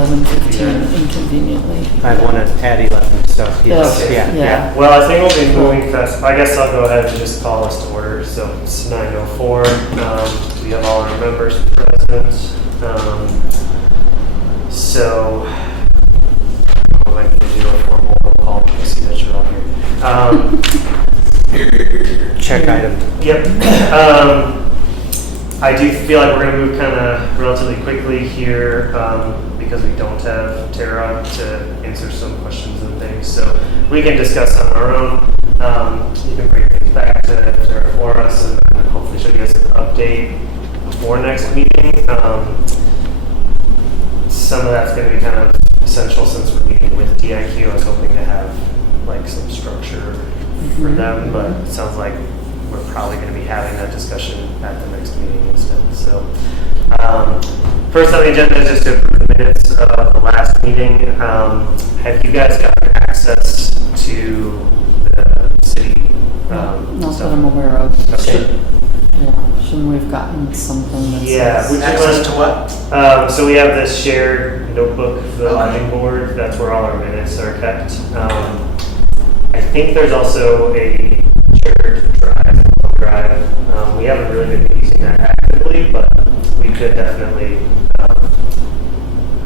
11:15 inconveniently. I want to add 11, so yes, Okay, yeah. Well, I think we'll be moving fast. I guess I'll go ahead and just call us to order. So it's 9:04. We have all our members present. So I might need to do a formal roll call to see that you're all here. Check item. Yep. I do feel like we're going to move kind of relatively quickly here because we don't have Tara to answer some questions and things. So we can discuss on our own. You can bring things back to Tara for us and then hopefully she'll give us an update before next meeting. Some of that's going to be kind of essential since we're meeting with DIQ. I was hoping to have like some structure for them, but it sounds like we're probably going to be having that discussion at the next meeting instead. So first on the agenda is just to approve the minutes of the last meeting. Have you guys gotten access to the city? Not that stuff? I'm aware of. Okay. Yeah, shouldn't we have gotten something that Yeah, says- we Access to what? So we have this shared notebook for the lighting board. That's where all our minutes are kept. I think there's also a shared drive. We haven't really been using that actively, but we could definitely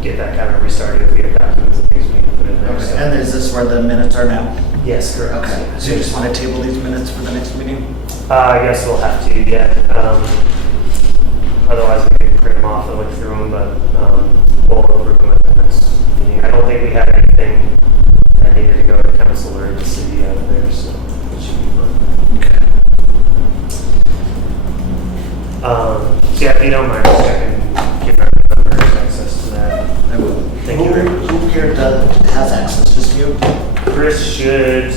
get that kind of restarted if we have documents and things we can put in there. Okay. So. And is this where the minutes are now? Yes, correct. Okay. So you just want to table these minutes for the next meeting? I guess we'll have to, yeah. Otherwise, we can print them off and look through them, but we'll approve them at the next meeting. I don't think we had anything that needed to go to council or the city out of there, so it should be fun. Okay. So yeah, if you don't mind, just checking, give our members access to that. I will. Thank you very much. Who here has access? Just you? Chris should,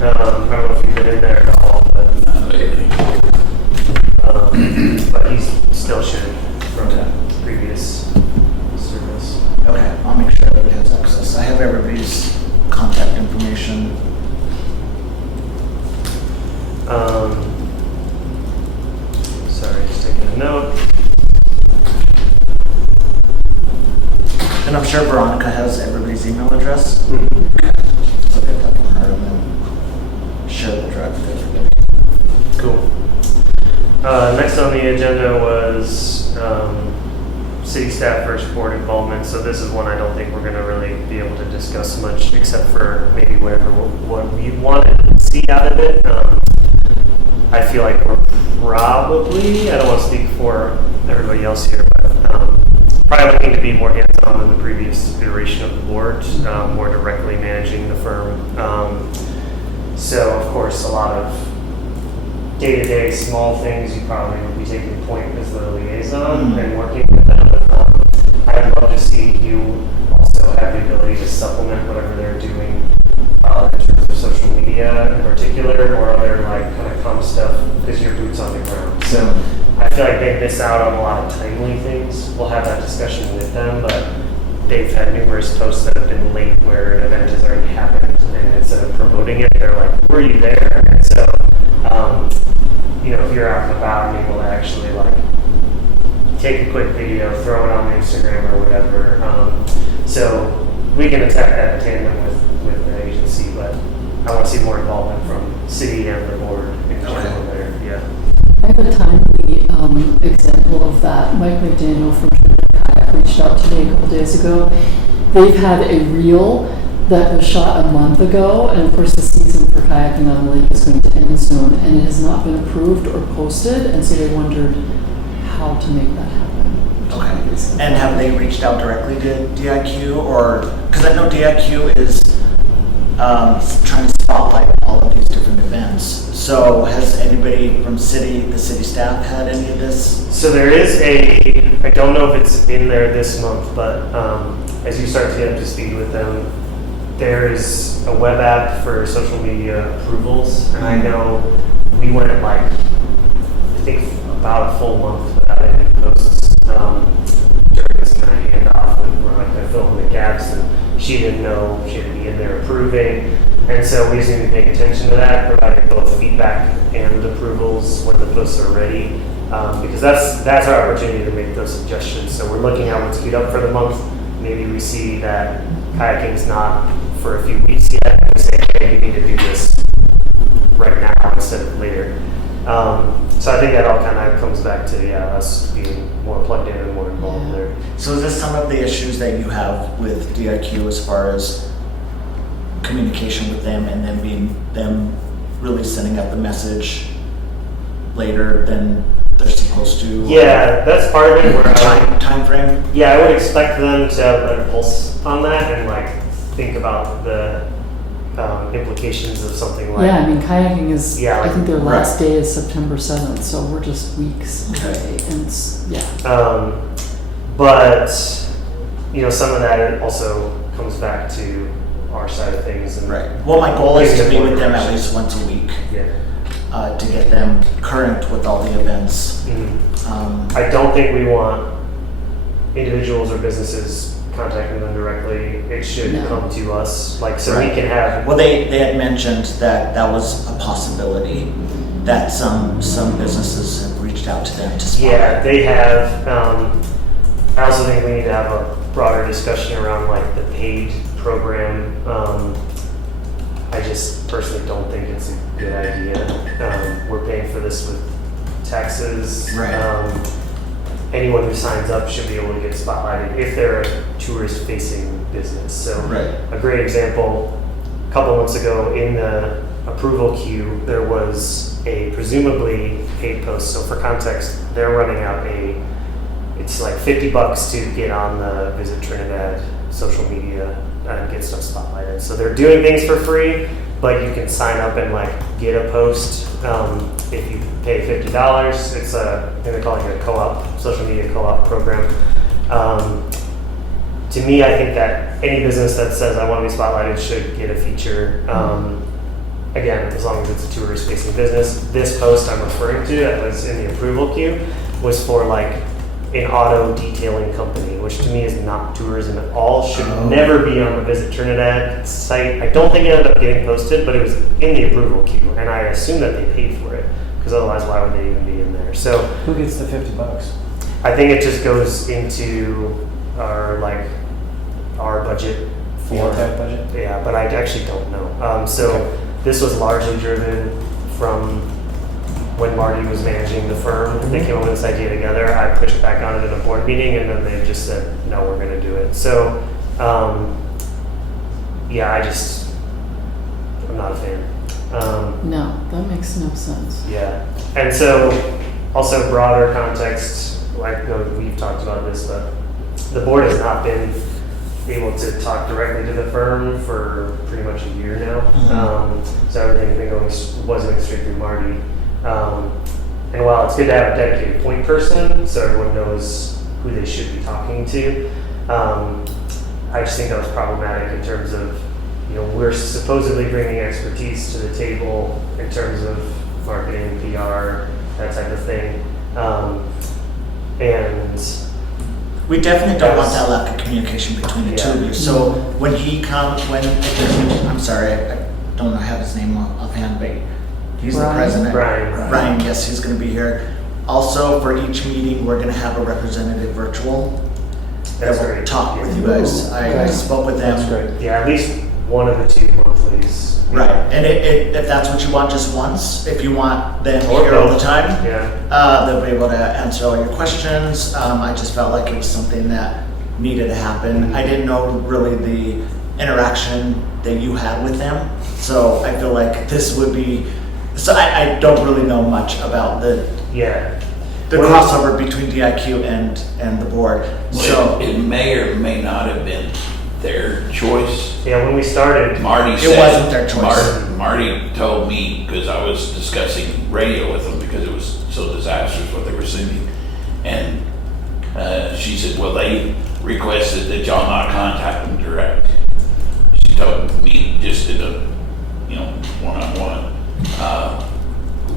I don't know if you've been in there at all, but he still should from previous service. Okay, I'll make sure everybody has access. I have everybody's contact information. Sorry, just taking a note. And I'm sure Veronica has everybody's email address. Mm-hmm. Okay. So get that from her and then share the drive with everybody. Cool. Next on the agenda was city staff first board involvement. So this is one I don't think we're going to really be able to discuss much, except for maybe what we want to see out of it. I feel like we're probably, I don't want to speak for everybody else here, but probably looking to be more hands-on than the previous iteration of the board, more directly managing the firm. So of course, a lot of day-to-day small things you probably would be taking point as the liaison and working with them. I'd love to see you also have the ability to supplement whatever they're doing in terms of social media in particular, or other like kind of comm stuff, because your boots on the ground. So I feel like they miss out on a lot of timely things. We'll have that discussion with them, but they've had numerous posts that have been late where an event has already happened, and instead of promoting it, they're like, "Were you there?" And so, if you're out and about and able to actually like take a quick video, throw it on Instagram or whatever, so we can attack that in tandem with the agency, but I want to see more involvement from city and the board in general there. Yeah. I have a timely example of that. Mike McDaniel from Trinidad reached out to me a couple days ago. They've had a reel that was shot a month ago, and of course the season for kayaking on the lake is going to end soon, and it has not been approved or posted, and so they wondered how to make that happen. Okay. And have they reached out directly to DIQ, or because I know DIQ is trying to spotlight all of these different events. So has anybody from the city staff had any of this? So there is I don't know if it's in there this month, but as you start to get up to speed with them, there is a web app for social media approvals, and I know we went like, I think about a full month without any posts during this kind of handoff, and we're like filling the gaps, and she didn't know she had to be in there approving, and so we just need to pay attention to that, providing both feedback and approvals when the posts are ready, because that's our opportunity to make those suggestions. So we're looking at what's queued up for the month. maybe we see that kayaking's not for a few weeks yet, and we say, hey, you need to do this right now instead of later. So I think that all kind of comes back to us being more plugged in and more involved there. So is this some of the issues that you have with DIQ as far as communication with them and then them really sending out the message later than they're supposed to? Yeah, that's part of it. Where Time frame? Yeah, I would expect them to have a pulse on that and like think about the implications of something like. Yeah, I mean, kayaking is, Yeah, I think their last right. day is September 7th, so we're just weeks away, and But some of that also comes back to our side of things. And Right. Well, my goal is to Maybe be more with them at direction. least once a week Yeah. to get them current with all the events. I don't think we want individuals or businesses contacting them directly. It should No. come to us, like, so Right. we can have. Well, they had mentioned that was a possibility, that some businesses have reached out to them to spot. Yeah, they have. I also think we need to have a broader discussion around like the paid program. I just personally don't think it's a good idea. We're paying for this with taxes. Right. Anyone who signs up should be able to get spotlighted if they're a tourist-facing business. So Right. a great example, a couple months ago in the approval queue, there was a presumably paid post. So for context, they're running out it's like $50 to get on the Visit Trinidad social media and get stuff spotlighted. So they're doing things for free, but you can sign up and like get a post if you pay $50. It's they call it a co-op, social media co-op program. To me, I think that any business that says I want to be spotlighted should get a feature. Again, as long as it's a tourist-facing business. This post I'm referring to that was in the approval queue was for like an auto detailing company, which to me is not tourism at all, should never be on the Visit Trinidad site. I don't think it ended up getting posted, but it was in the approval queue, and I assume that they paid for it, because otherwise why would they even be in there? So Who gets the $50? I think it just goes into our budget for CTLTAB budget? Yeah, but I actually don't know. So this was largely driven from when Marty was managing the firm. They came up with this idea together. I pushed back on it in a board meeting, and then they just said, no, we're going to do it. So, I'm not a fan. no, that makes no sense. Yeah. And so, also broader context, like we've talked about this, but the board has not been able to talk directly to the firm for pretty much a year now. So everything's was going straight through Marty. And while it's good to have a dedicated point person, so everyone knows who they should be talking to, I just think that was problematic in terms of, we're supposedly bringing expertise to the table in terms of marketing, PR, that type of thing. And We definitely don't want that lack of communication between the two of you. So when I'm sorry, I don't have his name offhand, but he's the president. Brian, yes, he's going to be here. Also, for each meeting, we're going to have a representative virtual That's that will great. talk with you guys. I spoke with them. That's great. Yeah, at least one of the two monthlies. Right, and if that's what you want, just once. If you want them Or here all the both. time, Yeah. they'll be able to answer all your questions. I just felt like it was something that needed to happen. I didn't know really the interaction that you had with them, so I feel like this would be. So I don't really know much about the crossover between DIQ and the board. So it may or may not have been their choice. Yeah, when we started, Marty said it wasn't their choice. Marty told me, because I was discussing radio with them because it was so disastrous what they were sending, and she said, well, they requested that y'all not contact them direct. She told me just in a one-on-one,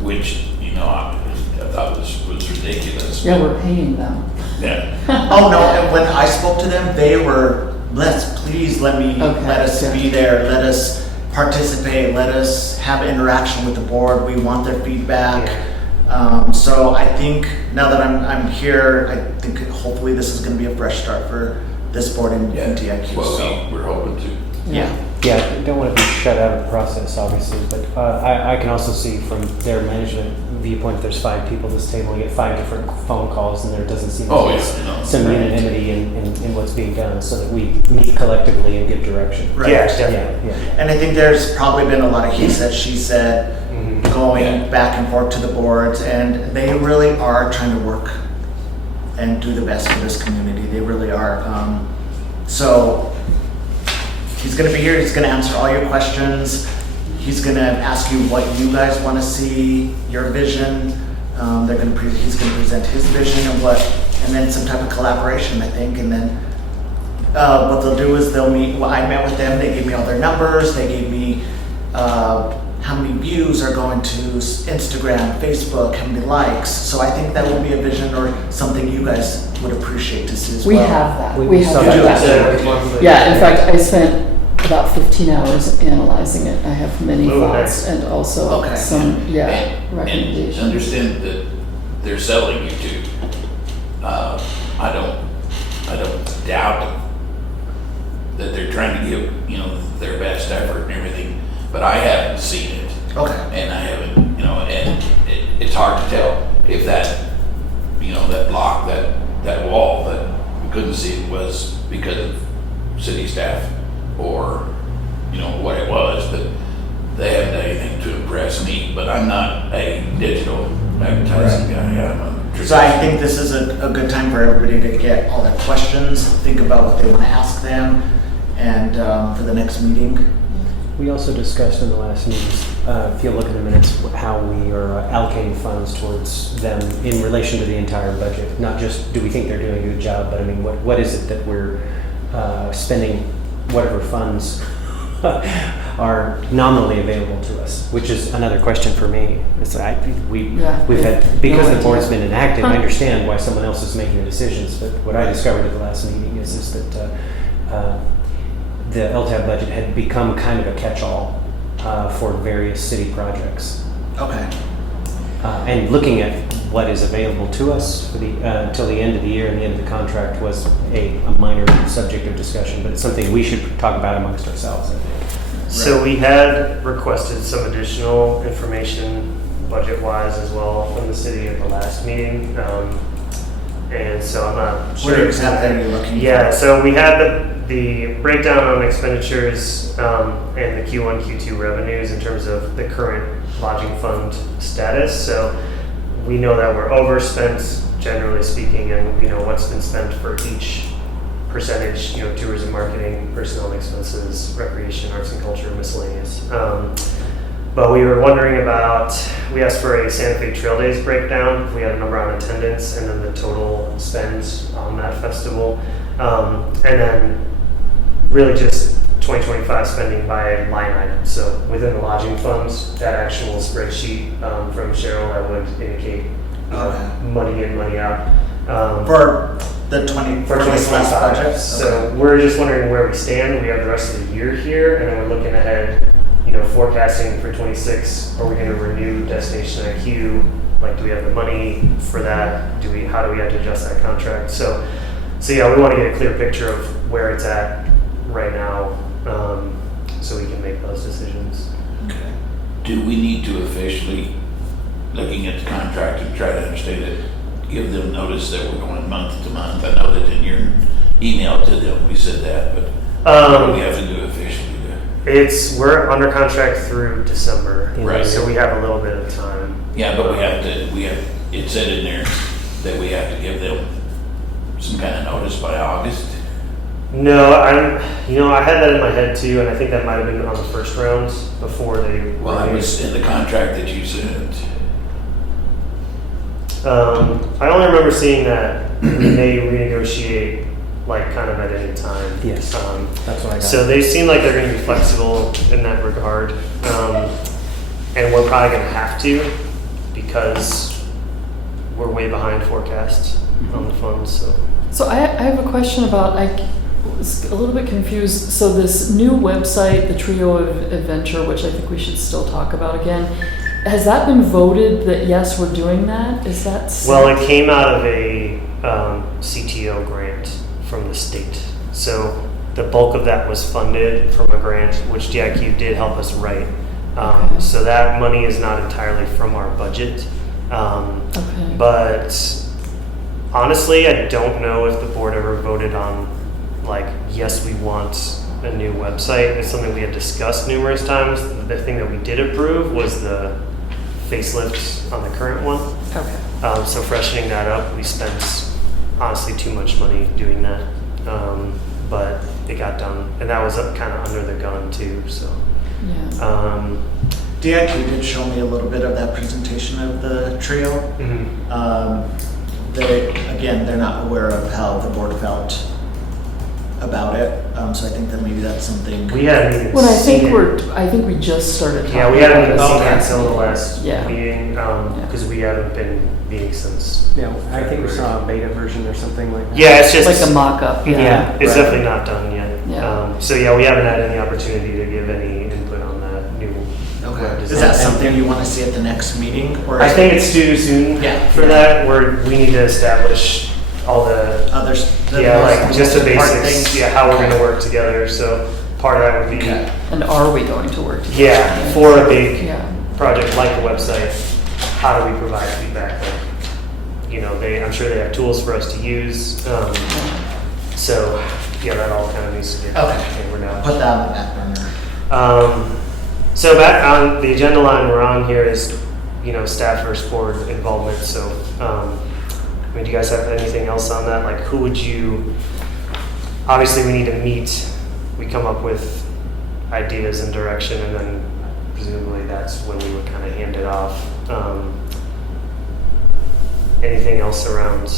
which I thought was ridiculous. Yeah, we're paying them. Yeah. Oh no! And when I spoke to them, they were please let us be there. Let us participate. Let us have interaction with the board. We want their feedback. So I think now that I'm here, I think hopefully this is going to be a fresh start for this board and Yeah, DIQ. well, So we're hoping to. yeah. Yeah, I don't want to be shut out of the process, obviously, but I can also see from their management viewpoint, if there's 5 people at this table, you get 5 different phone calls, and there doesn't seem Oh, to yeah, be no. some unanimity in what's being done, so that we meet collectively and give direction. Right. Yeah, definitely. Yeah, yeah. And I think there's probably been a lot of he said, she said, going Yeah. back and forth to the boards, and they really are trying to work and do the best for this community. They really are. So he's going to be here. He's going to answer all your questions. He's going to ask you what you guys want to see, your vision. He's going to present his vision and then some type of collaboration, I think. And then what they'll do is they'll meet. Well, I met with them. They gave me all their numbers. They gave me how many views are going to Instagram, Facebook, how many likes. So I think that will be a vision or something you guys would appreciate to see as We well. have that. We We have saw that. that. Yeah, in fact, I spent about 15 hours analyzing it. I have many Ooh, thoughts nice. and also Okay. some, And recommendations. understand that they're selling you to. I don't doubt that they're trying to give, their best effort and everything, but I haven't seen it. Okay. And I haven't, and it's hard to tell if that, that block, that wall that we couldn't see was because of city staff or, what it was, but they haven't done anything to impress me, but I'm not a digital advertising guy. I'm a So I think this is a good time for everybody to get all their questions, think about what they want to ask them, and for the next meeting. We also discussed in the last meetings, if you look at the minutes, how we are allocating funds towards them in relation to the entire budget. Not just do we think they're doing a good job, but I mean, what is it that we're spending, whatever funds are nominally available to us, which is another question for me. It's we've had, because the board's been inactive, I understand why someone else is making the decisions, but what I discovered at the last meeting is that the LTAB budget had become kind of a catch-all for various city projects. Okay. And looking at what is available to us for the until the end of the year and the end of the contract was a minor subject of discussion, but it's something we should talk about amongst ourselves, I think. So we had requested some additional information budget-wise as well from the city at the last meeting. And so I'm not sure. What exactly are you looking for? Yeah, so we had the breakdown on expenditures and the Q1, Q2 revenues in terms of the current lodging fund status. So we know that we're overspent, generally speaking, and what's been spent for each percentage, tourism, marketing, personnel and expenses, recreation, arts and culture, miscellaneous. But we were wondering about, we asked for a Santa Fe Trail Days breakdown. We had a number on attendance and then the total spends on that festival. And then really just 2025 spending by line item. So within the lodging funds, that actual spreadsheet from Cheryl that would indicate money in, money out. For the 2026 budget? So we're just wondering where we stand. We have the rest of the year here, and then we're looking ahead, forecasting for 26. Are we going to renew Destination IQ? Like, do we have the money for that? How do we have to adjust that contract? So yeah, we want to get a clear picture of where it's at right now, so we can make those decisions. Okay. Do we need to officially, looking at the contract and try to understand it, give them notice that we're going month to month? I know that in your email to them, we said that, but what do we have to do officially? We're under contract through December, Right. so we have a little bit of time. Yeah, but it said in there that we have to give them some kind of notice by August. No, I had that in my head too, and I think that might have been on the first round before they. Well, I was in the contract that you sent. I only remember seeing that they renegotiate, like, kind of at any time. Yes. That's what I got. So they seem like they're going to be flexible in that regard, and we're probably going to have to because we're way behind forecast on the funds. So I have a question about, I was a little bit confused. So this new website, the Trio of Adventure, which I think we should still talk about again, has that been voted that yes, we're doing that? Is that Well, it came out of a CTO grant from the state. So the bulk of that was funded from a grant, which DIQ did help us write. Okay. So that money is not entirely from our budget. Okay. But honestly, I don't know if the board ever voted on, like, yes, we want a new website. It's something we had discussed numerous times. The thing that we did approve was the facelift on the current one. Okay. So freshening that up, we spent honestly too much money doing that. But it got done, and that was kind of under the gun too. So Yeah. DIQ did show me a little bit of that presentation of the trio. They're not aware of how the board felt about it, so I think that maybe that's something. we hadn't even Well, seen I think we just started talking. Yeah, we haven't even about seen it that until the last Yeah. meeting, because we haven't been meeting since. Yeah, I think we saw a beta version or something like that. Yeah, it's just Like a mock-up. Yeah. it's Right. definitely not done yet. Yeah. So yeah, we haven't had any opportunity to give any input on that new. Okay. web Is design. that something you want to see at the next meeting? Or I is think it it's too soon Yeah. for that. We need to establish all the others? like just the part basics. things? Yeah, how we're Okay. going to work together. So part of that would be Okay. And are we going to work together? yeah for a big Yeah. project like a website. How do we provide feedback? I'm sure they have tools for us to use. So yeah, that all kind of needs to get Okay. hammered out. Put that on the back burner. So back on the agenda line we're on here is, staff versus board involvement. So, do you guys have anything else on that? Like, who would you? Obviously, we need to meet. We come up with ideas and direction, and then presumably that's when we would kind of hand it off. Anything else around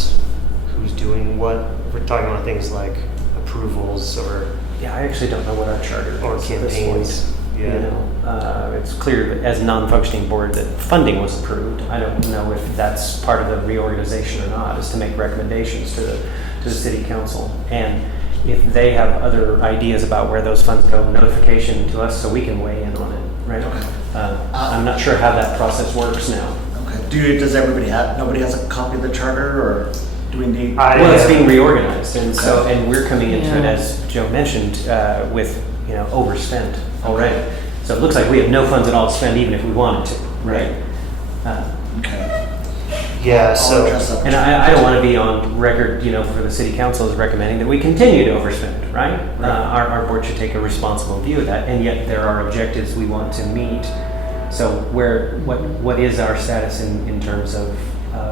who's doing what? We're talking about things like approvals or Yeah, I actually don't know what our charter or is at this campaigns. point. Yeah. It's clear that as a non-functioning board that funding was approved. I don't know if that's part of the reorganization or not, is to make recommendations to the city council. And if they have other ideas about where those funds go, notification to us so we can weigh in on it, right? Okay. I'm not sure how that process works now. Okay. Does everybody nobody has a copy of the charter, or do we need? Well, it's being reorganized, and so, Okay. and we're coming into it, Yeah. as Joe mentioned, with, overspent already. So it looks like we have no funds at all to spend, even if we wanted to, right? Okay. Yeah, I'll so address that. And I don't want to be on record, for the city council as recommending that we continue to overspend, right? Our board should take a responsible view of that, and yet there are objectives we want to meet. So what is our status in terms of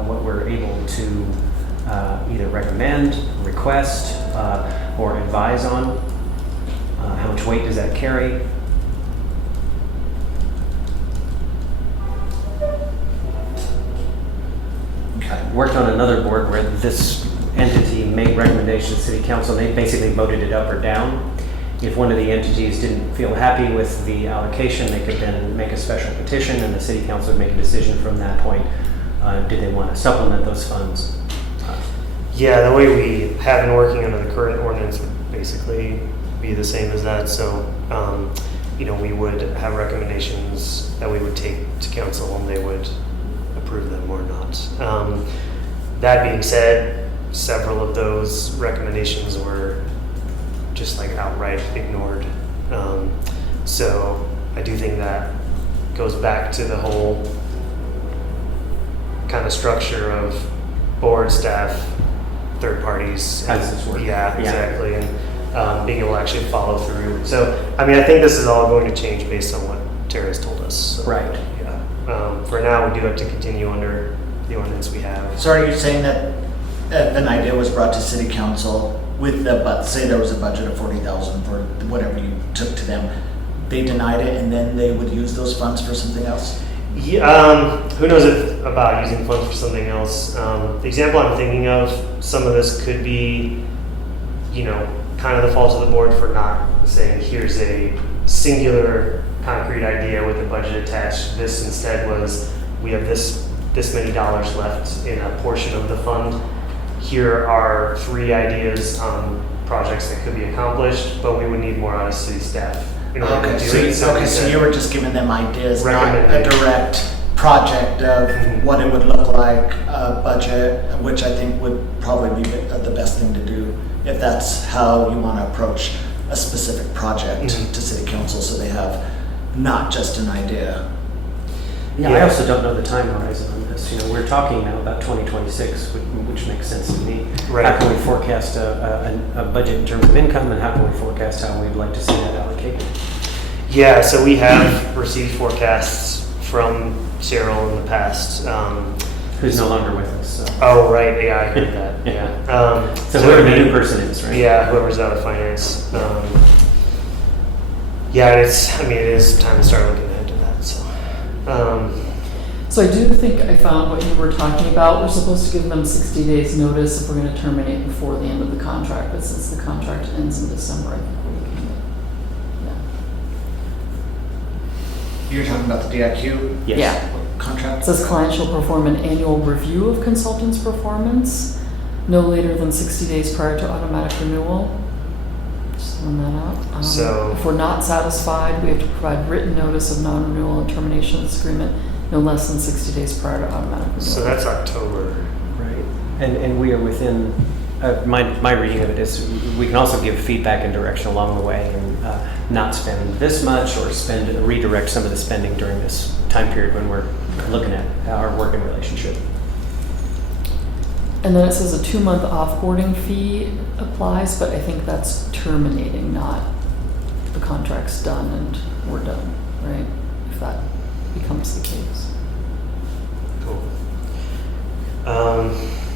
what we're able to either recommend, request, or advise on? How much weight does that carry? Okay. Worked on another board where this entity made recommendations to city council, and they basically voted it up or down. If one of the entities didn't feel happy with the allocation, they could then make a special petition, and the city council would make a decision from that point. Did they want to supplement those funds? yeah, the way we have been working under the current ordinance would basically be the same as that. So, we would have recommendations that we would take to council, and they would approve them or not. That being said, several of those recommendations were just like outright ignored. So I do think that goes back to the whole kind of structure of board, staff, third parties. How does this work? Yeah, exactly. And being able to actually follow through. So, I think this is all going to change based on what Tara has told us. So, Right. Yeah. For now, we do have to continue under the ordinance we have. So are you saying that an idea was brought to city council with say there was a budget of 40,000 for whatever you took to them, they denied it, and then they would use those funds for something else? Yeah, who knows about using funds for something else. The example I'm thinking of, some of this could be, kind of the fault of the board for not saying, here's a singular concrete idea with a budget attached. This instead was, we have this many dollars left in a portion of the fund. Here are 3 ideas on projects that could be accomplished, but we would need more out of city staff in order to do it. So you were just giving them ideas, not a Recommendation. direct project of Mhm. what it would look like, budget, which I think would probably be the best thing to do. if that's how you want to approach a specific project Mhm. to city council, so they have not just an idea. Yeah, I Yeah. also don't know the time horizon on this. We're talking now about 2026, which makes sense to me. Right. How can we forecast a budget in terms of income, and how can we forecast how we'd like to see that allocated? Yeah, so we have received forecasts from Cheryl in the past. Who's no longer with us, so. Oh, right, yeah, I heard that, yeah. So whoever the new person is, right? Yeah, whoever's out of finance. Yeah, it is time to start looking ahead to that, so. So I do think I found what you were talking about. We're supposed to give them 60 days notice if we're gonna terminate before the end of the contract, but since the contract ends in December, I think we can, yeah. You're talking about the DIQ Yes. Yeah. contract? It says client shall perform an annual review of consultant's performance no later than 60 days prior to automatic renewal. Just throwing that out. So- If we're not satisfied, we have to provide written notice of non-renewal and termination of this agreement no less than 60 days prior to automatic renewal. So that's October. Right, and we are within, my reading of it is, we can also give feedback and direction along the way, and not spend this much, or redirect some of the spending during this time period when we're looking at our working relationship. And then it says a 2-month offboarding fee applies, but I think that's terminating, not the contract's done and we're done, right? If that becomes the case. Cool.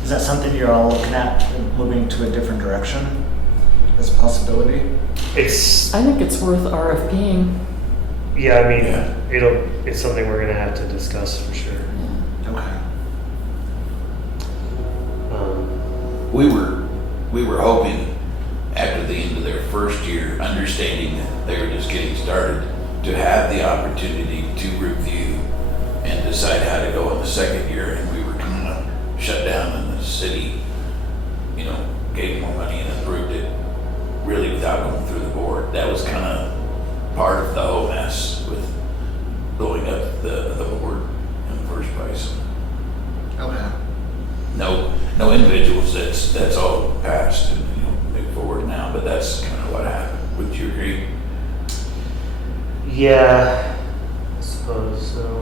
Is that something you're all looking at, moving to a different direction as a possibility? It's, I think it's worth RFPing. yeah, I mean, Yeah. it's something we're gonna have to discuss for sure. Yeah. Okay. We were hoping after the end of their first year, understanding that they were just getting started, to have the opportunity to review and decide how to go in the second year, and we were kind of shut down, and the city, gave more money and approved it really without going through the board. That was kind of part of the whole mess with going up the board in the first place. Okay. No individuals, that's all passed and, move forward now, but that's kind of what happened. Would you agree? Yeah, I suppose so.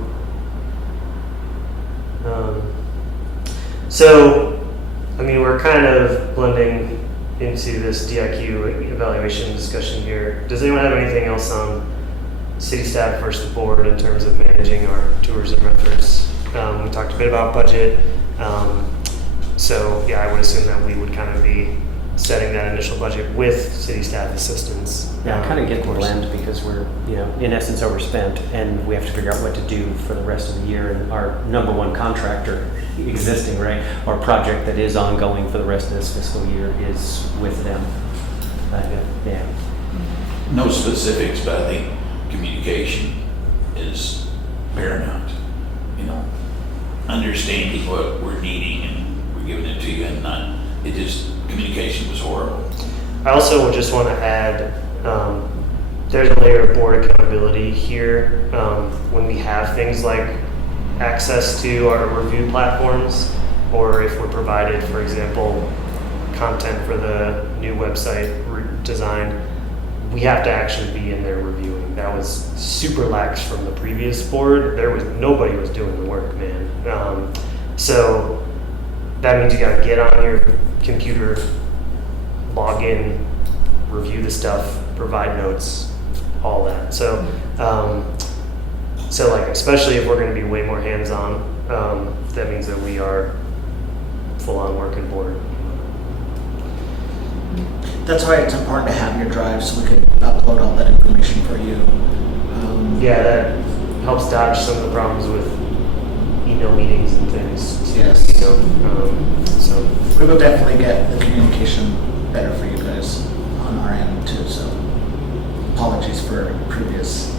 We're kind of blending into this DIQ evaluation discussion here. Does anyone have anything else on city staff versus the board in terms of managing our tours and reference? We talked a bit about budget. So yeah, I would assume that we would kind of be setting that initial budget with city staff assistance. Yeah, I kind of get Of the course. blend because we're, in essence overspent, and we have to figure out what to do for the rest of the year. And our number one contractor existing, right, or project that is ongoing for the rest of this fiscal year is with them. Yeah. No specifics, but I think communication is paramount. Understanding what we're needing, and we're giving it to you, and communication was horrible. I also would just want to add, there's a layer of board accountability here when we have things like access to our review platforms, or if we're provided, for example, content for the new website design, we have to actually be in there reviewing. That was super lax from the previous board. Nobody was doing the work, man. So that means you got to get on your computer, log in, review the stuff, provide notes, all that. So, especially if we're going to be way more hands-on, that means that we are full-on working board. That's why it's important to have your drive so we could upload all that information for you. Yeah, that helps dodge some of the problems with email meetings and things. Yes. So We will definitely get the communication better for you guys on our end too, so apologies for previous.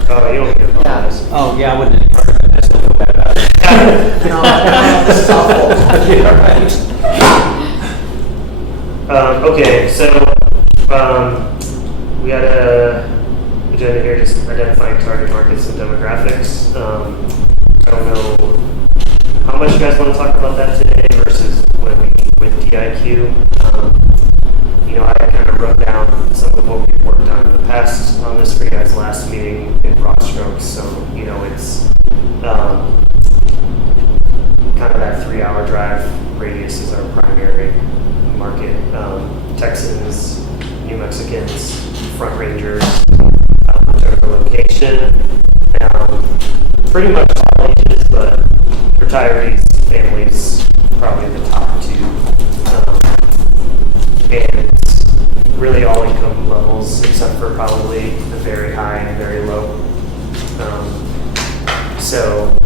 you don't need to apologize. Oh, yeah, I wouldn't. I still feel bad about it. No, this is awful. Yeah, right. Okay, so we had a agenda here just identifying target markets and demographics. I don't know how much you guys want to talk about that today versus when we meet with DIQ. last meeting in broad strokes. So, it's kind of that 3-hour drive radius is our primary market. Texans, New Mexicans, Front Rangers, whichever location. Pretty much all ages, but retirees, families, probably the top two. And really all income levels, except for probably the very high and very low. So,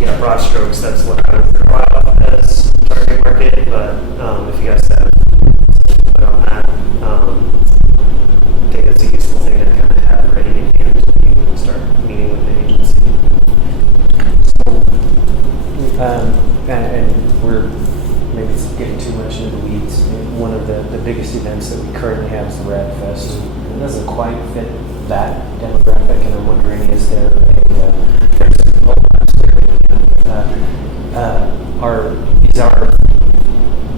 yeah, broad strokes, that's what I would throw out as target market. But if you guys have input on that, I think it's a useful thing to kind of have ready in hand when you start meeting with the agency. And we're maybe it's getting too much into the weeds. One of the biggest events that we currently have is the Rad Fest. It doesn't quite fit that demographic, and I'm wondering, is there there's some overlaps there? Is our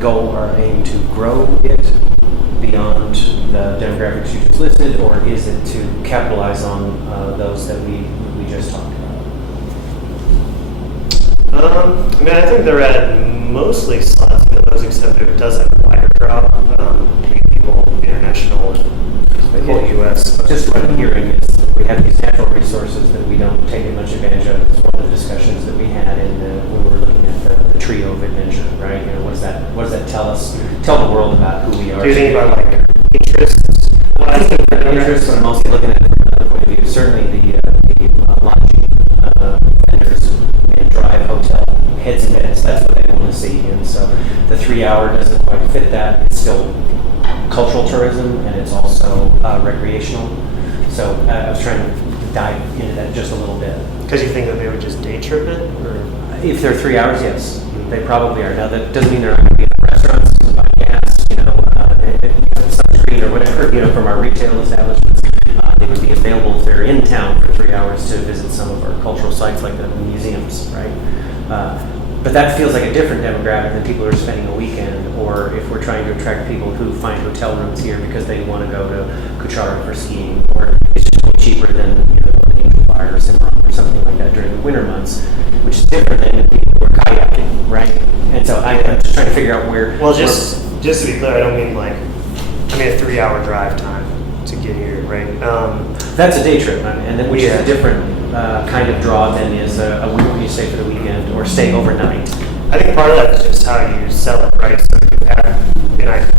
goal, our aim to grow it beyond the demographics you just listed, or is it to capitalize on those that we just talked about? I think the Rad mostly slots into those, except it does have a wider draw. People international and the whole U.S. Just what I'm hearing is we have these natural resources that we don't take much advantage of. It's one of the discussions that we had when we were looking at the trio of adventure, right? What does that tell us? Tell the world about who we are. Do you think about like interests? Well, I think about interests, but I'm also looking at it from another point of view. Certainly the lodging vendors and drive hotel heads and beds. That's what they want to see. And so the 3-hour doesn't quite fit that. It's still cultural tourism, and it's also recreational. So I was trying to dive into that just a little bit. Because you think that they would just day trip it? Or? If they're 3 hours, yes, they probably are. Now that doesn't mean they're not going to be in restaurants, buy gas, sunscreen or whatever, from our retail establishments. They would be available if they're in town for 3 hours to visit some of our cultural sites like the museums, right? But that feels like a different demographic than people who are spending a weekend, or if we're trying to attract people who find hotel rooms here because they want to go to Kuchara for skiing, or it's just way cheaper than Angel Fire or Cimarron or something like that during the winter months, which is different than people who are kayaking, right? And so I'm just trying to figure out where. Well, just to be clear, I don't mean a 3-hour drive time to get here, right? That's a day trip, and then which is a different kind of draw than is a week where you stay for the weekend or stay overnight. I think part of that is just how you sell it, right? So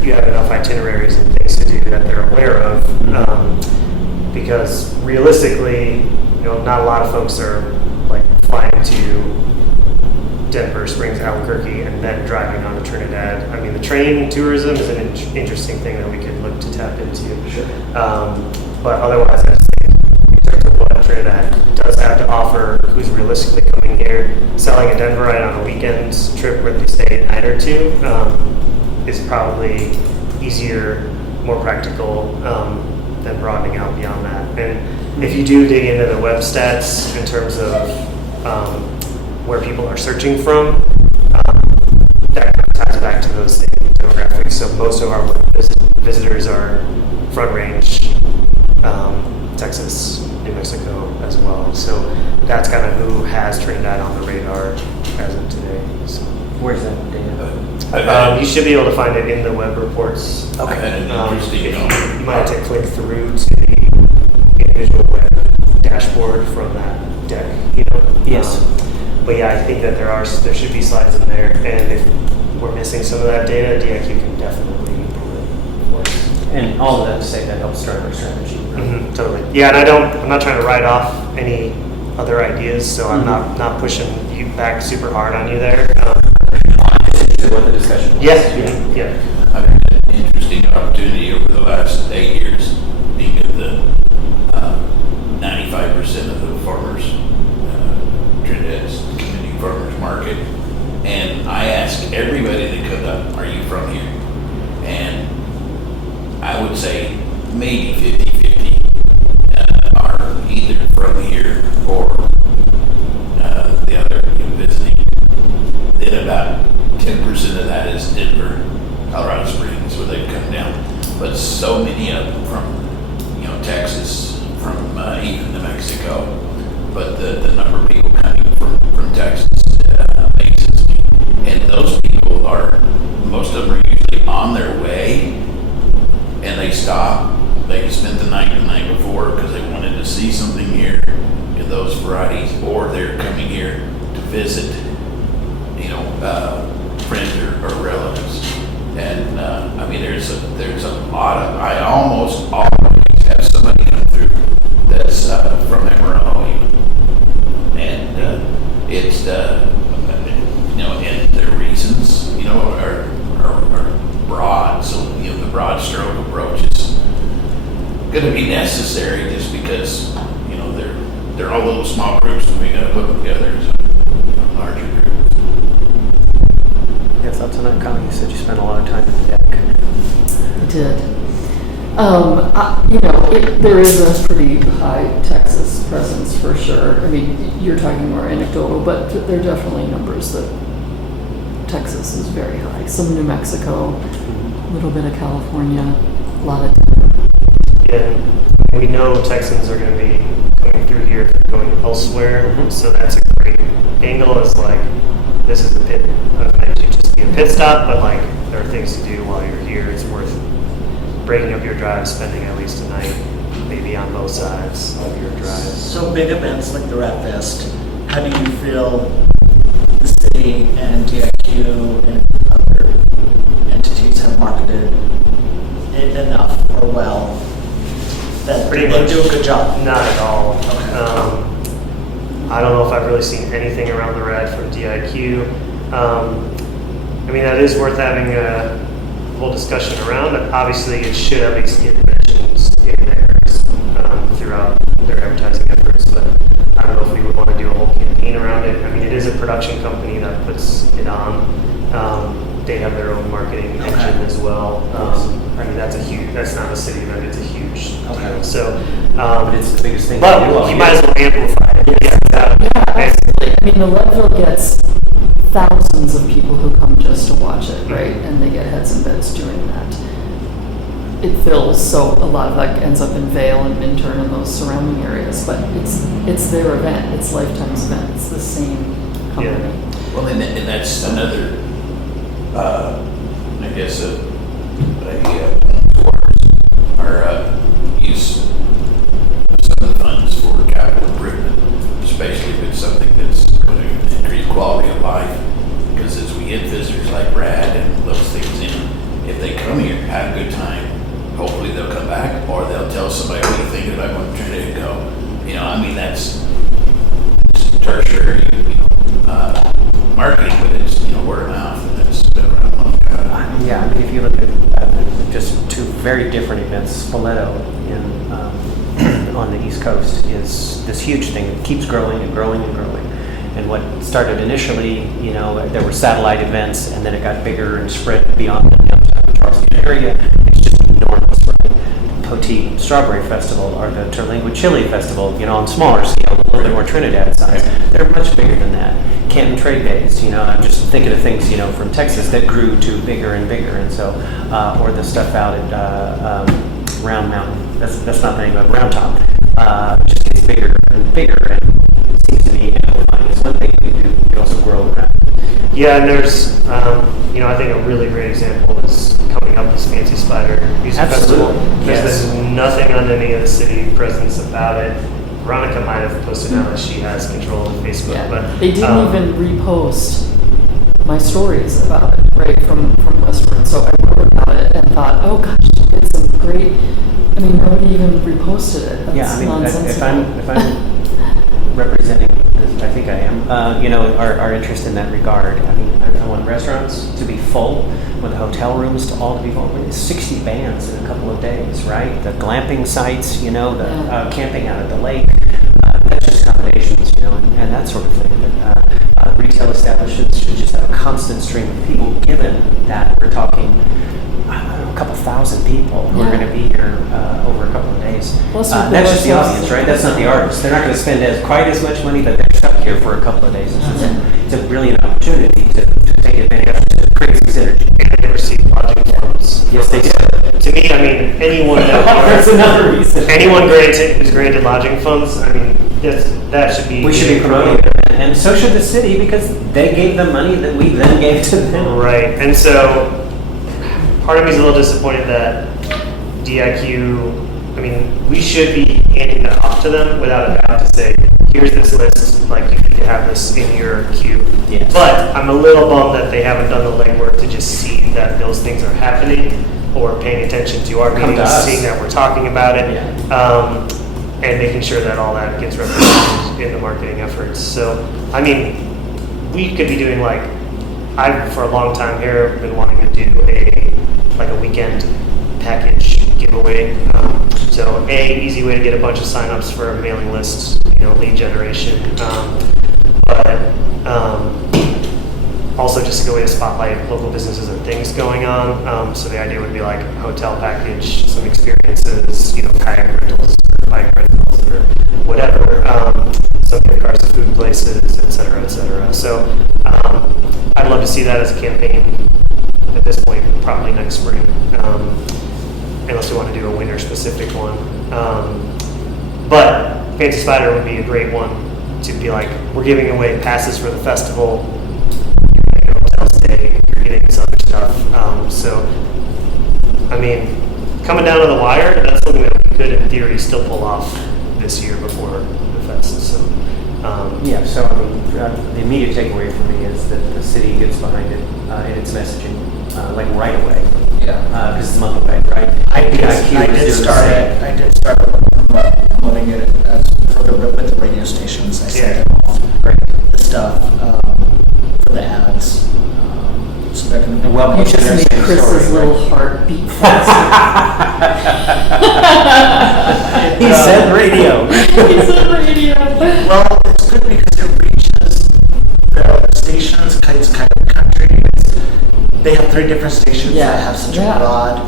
you have enough itineraries and things to do that they're aware of, because realistically, not a lot of folks are flying to Denver, Springs, Albuquerque, and then driving on to Trinidad. I mean, the train tourism is an interesting thing that we could look to tap into. Sure. But otherwise, I just think in terms of what Trinidad does have to offer, who's realistically coming here, selling a Denverite on a weekend trip where they stay a night or two is probably easier, more practical than broadening out beyond that. And if you do dig into the web stats in terms of where people are searching from, that kind of ties back to those same demographics. So most of our visitors are Front Range, Texas, New Mexico as well. So that's kind of who has Trinidad on the radar as of today. So Where's that data? you should be able to find it in the web reports. I had an interesting, You might have to click through to the individual web dashboard from that deck. Yes. But yeah, I think that there should be slides in there, and if we're missing some of that data, DIQ can definitely improve it for us. And all of that to say that helps drive our strategy. Mm-hmm, totally. Yeah, and I'm not trying to write off any other ideas, so I'm not pushing you back super hard on you there. I'm just interested what the discussion was. Yes. Yeah. I've had an interesting opportunity over the last 8 years being at the 95% of the farmers, Trinidad's community farmers market. And I ask everybody that comes up, are you from here? And I would say maybe 50-50 are either from here or the other visiting. Then about 10% of that is Denver, Colorado Springs, where they've come down. But so many of them from, Texas, from even New Mexico. But the number of people coming from Texas amazes me. And those people most of them are usually on their way, and they stop. They spent the night before because they wanted to see something here in those varieties, or they're coming here to visit, friends or relatives. And I mean, there's a lot of. I almost always have somebody come through that's from Emerald, and it's and their reasons, are broad. So the broad stroke approach is going to be necessary just because they're all little small groups, and we got to put them together as a larger group. Your thoughts on that, Connie? You said you spent a lot of time in the deck. I did. There is a pretty high Texas presence for sure. I mean, you're talking more anecdotal, but there are definitely numbers that Texas is very high. Some New Mexico, a little bit of California, a lot of. Yeah, we know Texans are going to be coming through here if they're going elsewhere, so that's a great angle. Is like, this is a pit, meant to just be a pit stop, but like there are things to do while you're here. It's worth breaking up your drive, spending at least a night, maybe on both sides of your drive. So big events like the Rat Fest, how do you feel the city and DIQ and other entities have marketed it enough or well that Pretty they much do a good job? Not at all. Okay. I don't know if I've really seen anything around the red from DIQ. I mean, that is worth having a whole discussion around. Obviously, it should at least get mentioned in theirs throughout their advertising efforts, but I don't know if we would want to do a whole campaign around it. I mean, it is a production company that puts it on. They have their own marketing engine as well. I mean, that's not a city event, it's a huge deal. So, But it's the biggest thing. but you might as well amplify it. Yeah, Absolutely. I mean, the Leadville gets thousands of people who come just to watch it, right? And they get heads and beds doing that. It fills, so a lot of that ends up in Vail and Minturn and those surrounding areas. But it's their event. It's Lifetime's event. It's the same company. Yeah. Well, and that's another, I guess, idea towards our use of some of the funds for capital improvement, especially if it's something that's going to increase quality of life. Because as we get visitors like Brad and those things in, if they come here, have a good time, hopefully they'll come back, or they'll tell somebody, what are you thinking about going to Trinidad and go? I mean, that's tertiary, marketing, but it's, word of mouth, and that's been around a long time. Yeah, I mean, if you look at just two very different events, Spoleto on the East Coast is this huge thing. It keeps growing and growing and growing. And what started initially, there were satellite events, and then it got bigger and spread beyond the downtown Charleston area. It's just enormous, right? Poteet Strawberry Festival, or the Terlingua Chili Festival, on smaller scale, a little bit more Trinidad size. They're much bigger than that. Canton Trade Days, I'm just thinking of things, from Texas that grew to bigger and bigger. And so, or the stuff out at Round Mountain, that's not the name of it, Round Top, just gets bigger and bigger, and seems to be amplifying. It's one thing you do, you also grow around. Yeah, and there's, I think a really great example is coming up this Fancy Spider Music Festival. Yes. There's nothing on any of the city presidents about it. Veronica might have posted now that she has control of Facebook, Yeah. but They didn't even repost my stories about it, right, from Westward. So I wrote about it and thought, oh gosh, it's some great. I mean, nobody even reposted it. That's Yeah, I mean, nonsensical. if I'm representing, as I think I am, our interest in that regard. I mean, I want restaurants to be full, with hotel rooms to all to be full. 60 bands in a couple of days, right? The glamping sites, the camping out at the lake, that's just accommodations, and that sort of thing. But retail establishments should just have a constant stream of people, given that we're talking, I don't know, a couple thousand people who are going to be here over a couple of days. Plus That's just the audience, right? That's not the artist. They're not going to spend quite as much money, but they're stuck here for a couple of days. It's a brilliant opportunity to take advantage of, to create some synergy. and they received lodging funds. Yes, they did. To me, I mean, anyone That's another reason. anyone who's granted lodging funds, I mean, that should be. We should be promoting it, and so should the city, because they gave them money that we then gave to them. Right, and so part of me is a little disappointed that DIQ, I mean, we should be handing that off to them without a doubt to say, here's this list, like you need to have this in your queue. Yes. But I'm a little bummed that they haven't done the legwork to just see that those things are happening or paying attention to our Come to meetings, us. seeing that we're talking about it. Yeah. And making sure that all that gets represented in the marketing efforts. So, I mean, we could be doing like, I've for a long time here been wanting to do a weekend package giveaway. So easy way to get a bunch of signups for mailing lists, lead generation. But also just a good way to spotlight local businesses and things going on. So the idea would be like a hotel package, some experiences, kayak rentals, bike rentals, or whatever. Some gift cards to food places, et cetera, et cetera. So I'd love to see that as a campaign at this point, probably next spring, unless we want to do a winter specific one. But Fancy Spider would be a great one to be like, we're giving away passes for the festival, hotel stay, you're getting this other stuff. So, I mean, coming down to the wire, that's something that we could, in theory, still pull off this year before the fest. So, Yeah, so I mean, the immediate takeaway for me is that the city gets behind it in its messaging, like right away, Yeah. because it's a month away, right? I did is start promoting it with the radio stations. I sent Yeah. them off Great. the stuff for the ads. So they're going to And welcome You to just their made same Chris's story, little heart beat faster. He said radio. He said radio. Well, it's good because it reaches the stations, Kites Coyote Country. They have 3 different stations Yeah. that have such Yeah. a broad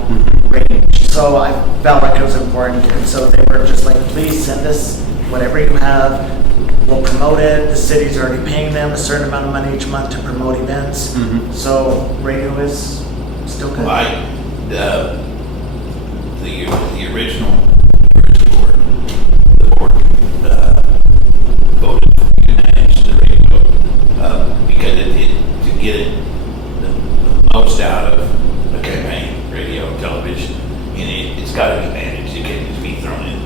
range. So I felt like it was important. And so they were just like, please send us whatever you have. We'll promote it. The city's already paying them a certain amount of money each month to promote events. Mhm. So radio is still good. The original board, voted to manage the radio, because to get it the most out of a campaign, radio, television, it's got to be managed. It can't just be thrown in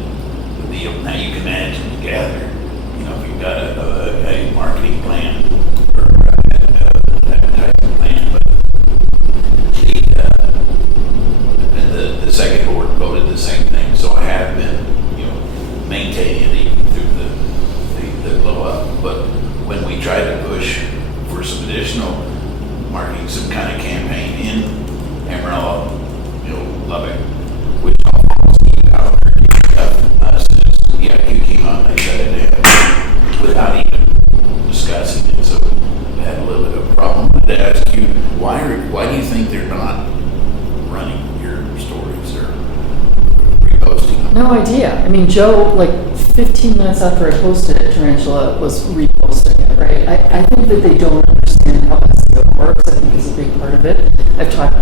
the deal. Now you can manage them together. If you've got a marketing plan or an advertising plan, but the second board voted the same thing, so I have been, maintaining it even through the blow up. But when we tried to push for some additional marketing, some kind of campaign in Amarillo, Lubbock, which almost out there, DIQ came on, they shut it down without even discussing it. So I had a little bit of a problem. To ask you, why do you think they're not running your stories or reposting them? No idea. I mean, Joe, like 15 minutes after I posted it, Tarantula was reposting it, right? I think that they don't understand how SEO works. I think is a big part of it. I talked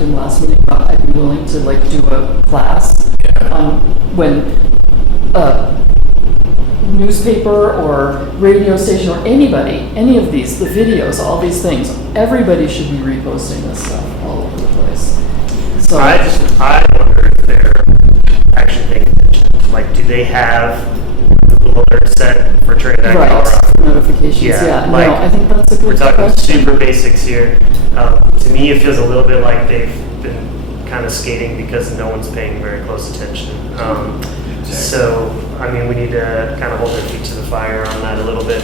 in the last meeting about I'd be willing to like do a class on when newspaper or radio station or any of these, the videos, all these things, everybody should be reposting this stuff all over the place. So I wonder if they're actually paying attention. Like, do they have Google alert set for Trinidad, Colorado? right, notifications, Yeah, yeah. like, No, I think that's a good We're talking question. super basics here. To me, it feels a little bit like they've been kind of skating because no one's paying very close attention. So, I mean, we need to kind of hold their feet to the fire on that a little bit.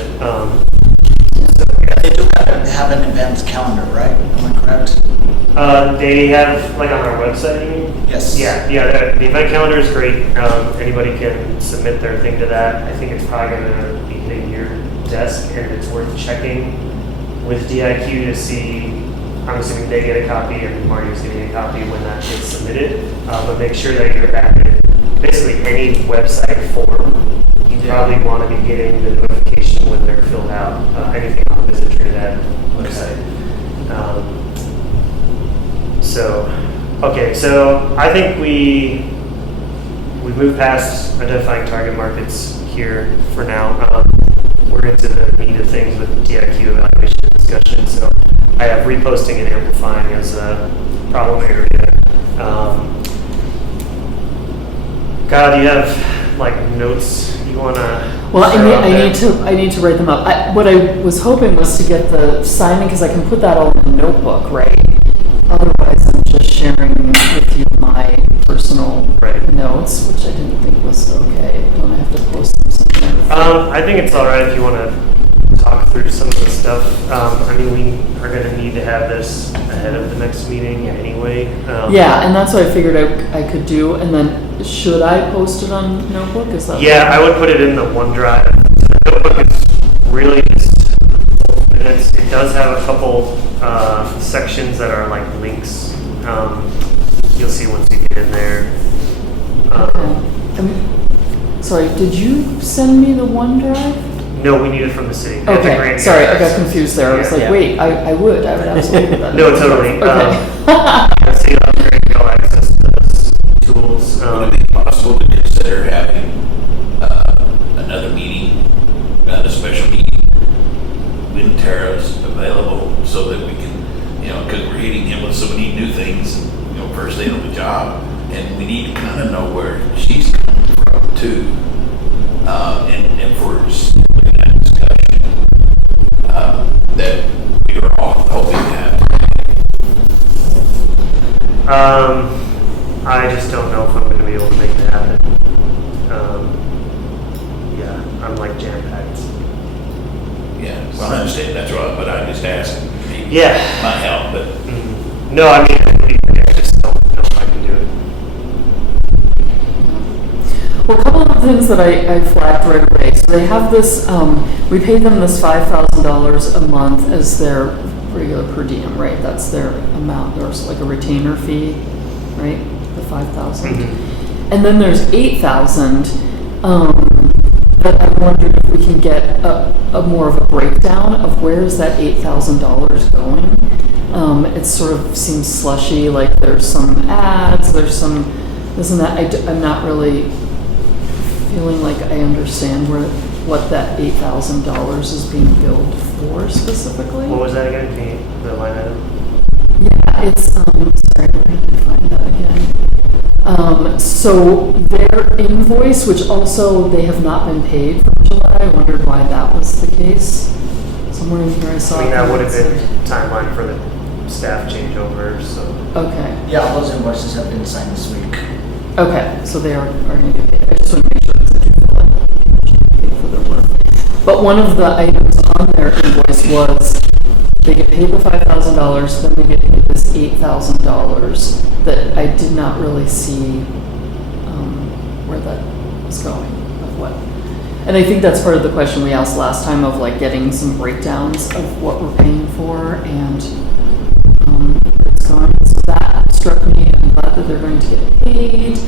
They do have an events calendar, right? Am I correct? They have, like on our website, you mean? Yes. Yeah, the event calendar is great. Anybody can submit their thing to that. I think it's probably going to be hitting your desk, and it's worth checking with DIQ to see. I'm assuming they get a copy and Marty's getting a copy when that gets submitted. But make sure that you're added. Basically, any website form, you probably want to be getting the notification when they're filled out. Anything on the Visit Trinidad website. So, Okay, so I think we moved past identifying target markets here for now. We're into the meat of things with DIQ evaluation discussion. So I have reposting and amplifying as a problem area. Kyle, do you have like notes you want to? Well, I need to write them up. What I was hoping was to get the signing, because I can put that all in the notebook, right? Otherwise, I'm just sharing with you my personal notes, which I didn't think was okay. Don't I have to post them somewhere? I think it's all right if you want to talk through some of the stuff. I mean, we are going to need to have this ahead of the next meeting anyway. Yeah, and that's what I figured I could do. And then, should I post it on Notebook? Is that? Yeah, I would put it in the OneDrive. The Notebook is really just, and it does have a couple sections that are like links. You'll see once you get in there. Sorry, did you send me the OneDrive? No, we need it from the city. Okay, sorry, I got confused there. I was like, wait, I would absolutely put that. No, totally. Okay. So you'll have very good access to those tools. Would it be possible to consider having another meeting, a special meeting with tariffs available so that we can, because we're hitting him with so many new things, first day on the job, and we need to kind of know where she's coming from too. And for that discussion that we were all hoping to have. I just don't know if I'm going to be able to make it happen. Yeah, I'm like jam-packed. Yeah, well, I understand that's right, but I just asked. Yeah. Might help, but. Mm-hmm. No, I mean, I just don't know if I can do it. Well, a couple of things that I flagged right away. So they have this, we paid them this $5,000 a month as their regular per diem, right? That's their amount. There's like a retainer fee, right? The $5,000. Mm-hmm. And then there's $8,000. But I wondered if we can get a more of a breakdown of where is that $8,000 going. It sort of seems slushy, like there's some ads, there's some this and that. I'm not really feeling like I understand what that $8,000 is being billed for specifically. What was that again? Can you, the line item? Yeah, it's, sorry, where did I find that again? So their invoice, which also they have not been paid for July, I wondered why that was the case. Somewhere in here I saw. I mean, that would have been timeline for the staff changeover, so. Okay. Yeah, all those invoices have been signed this week. Okay, so they are going to get paid. I just want to make sure because I do feel like they should be paid for their work. But one of the items on their invoice was they get paid the $5,000, then they get paid this $8,000 that I did not really see where that was going, of what. And I think that's part of the question we asked last time of like getting some breakdowns of what we're paying for and where it's going. So that struck me. I'm glad that they're going to get paid.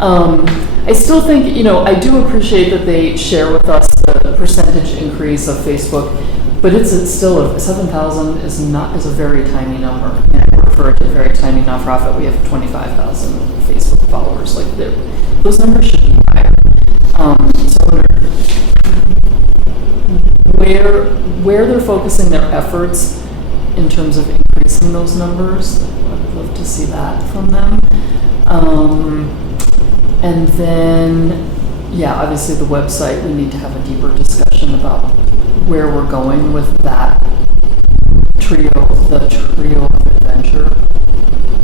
I still think, I do appreciate that they share with us the percentage increase of Facebook, but it's still 7,000 is a very tiny number. I mean, I work for a very tiny nonprofit. We have 25,000 Facebook followers. Like those numbers should be higher. So where they're focusing their efforts in terms of increasing those numbers, I'd love to see that from them. And then, obviously the website, we need to have a deeper discussion about where we're going with that the trio of adventure.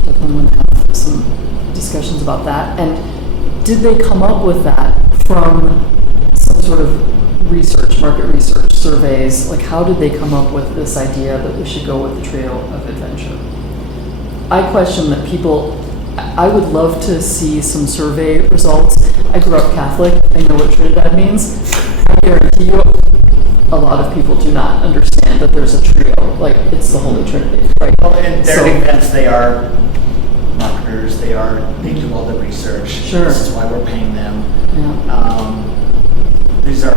Definitely want to have some discussions about that. And did they come up with that from some sort of research, market research, surveys? Like, how did they come up with this idea that we should go with the trio of adventure? I question that I would love to see some survey results. I grew up Catholic. I know what Trinidad means. I guarantee you a lot of people do not understand that there's a trio. Like, it's the Holy Trinity, right? Well, in their defense, they are marketers. They do all the research. Sure. This is why we're paying them. Yeah. These are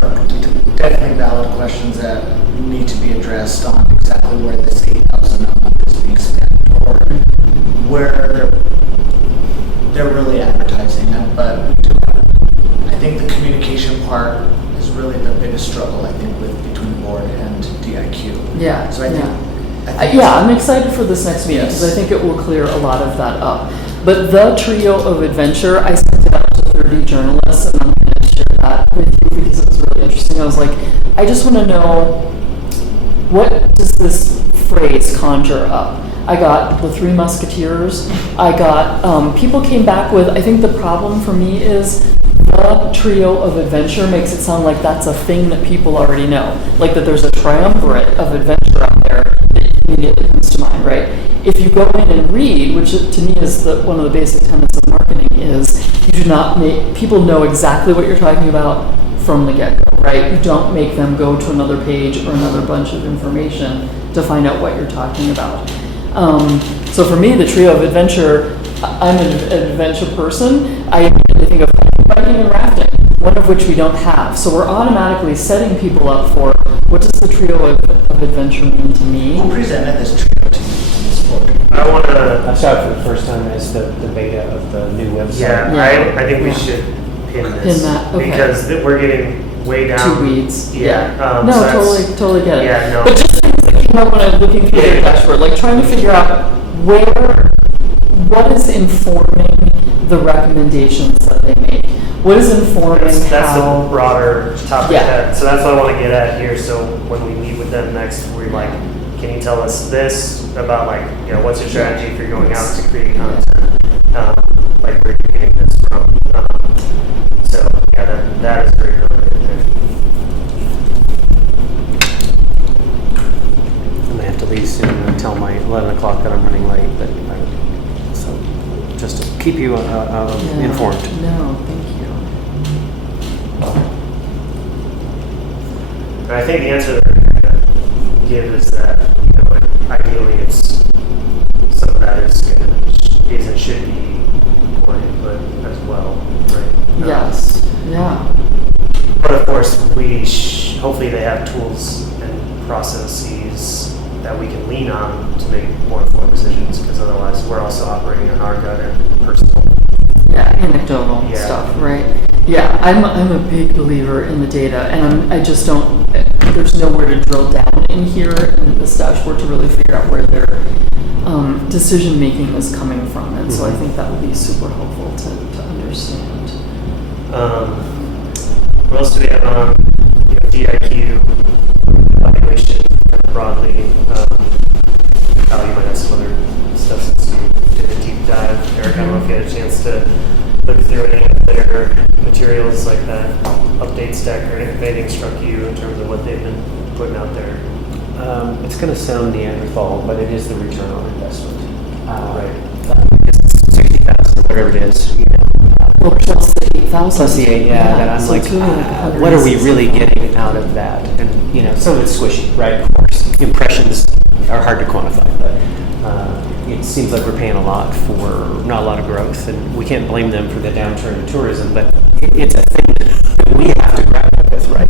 definitely valid questions that need to be addressed on exactly where this $8,000 a month is being spent, or where they're advertising, but we do. I think the communication part is really the biggest struggle. I think between the board and DIQ. Yeah. So I think. Yeah, I'm excited for this next meeting because I think it will clear a lot of that up. But the trio of adventure, I sent it out to 30 journalists, and I'm going to share that with you because it was really interesting. I was like, I just want to know, what does this phrase conjure up? I got the Three Musketeers. I got, people came back with, I think the problem for me is the trio of adventure makes it sound like that's a thing that people already know. Like that there's a triumvirate of adventure out there that immediately comes to mind, right? If you go in and read, which to me is one of the basic tenets of marketing, is you do not make, people know exactly what you're talking about from the get-go, right? You don't make them go to another page or another bunch of information to find out what you're talking about. So for me, the trio of adventure, I'm an adventure person. I immediately think of biking and rafting, one of which we don't have. So we're automatically setting people up for, what does the trio of adventure mean to me? Who presented this trio to you in this book? I want to. I saw it for the first time as the beta of the new website. Yeah, I think we should pin this. Pin that, okay. Because we're getting way down. Two weeds. Yeah. No, so that's- totally get it. Yeah, no. But just things that came up when I was looking through the dashboard, like trying to figure out what is informing the recommendations that they make? What is informing That's how? a broader topic. Yeah. So that's what I want to get at here. So when we meet with them next, we're like, can you tell us this about what's your strategy for going out to create content? Like where you're getting this from. So yeah, that is pretty good right there. I'm gonna have to leave soon and tell my 11 o'clock that I'm running late, but so just to keep you informed. No, thank you. And I think the answer that we're going to give is that, ideally it's some of that is and should be board input as well, right? Yes. Yeah. But of course, hopefully they have tools and processes that we can lean on to make more informed decisions, because otherwise we're also operating on our gut and personal. Yeah, anecdotal Yeah. stuff, right? Yeah, I'm a big believer in the data, and I just don't. There's nowhere to drill down in here in this dashboard to really figure out where their decision making is coming from, and so I think that would be super helpful to understand. What else do we have on? DIQ evaluation kind of broadly. Kyle, you might have some other stuff since you did a deep dive. Eric, I don't know if you had a chance to look through any of their materials like that update stack, or if anything struck you in terms of what they've been putting out there. It's going to sound Neanderthal, but it is the return on investment. Right. It's 60,000 or whatever it is, Well, plus the 8,000. Plus the 8, that I'm so like, it's really like what are we really 160,000. getting out of that? And some of it's squishy, right? Of course, impressions are hard to quantify, but it seems like we're paying a lot for not a lot of growth, and we can't blame them for the downturn in tourism, but it's a thing that we have to grapple with, right?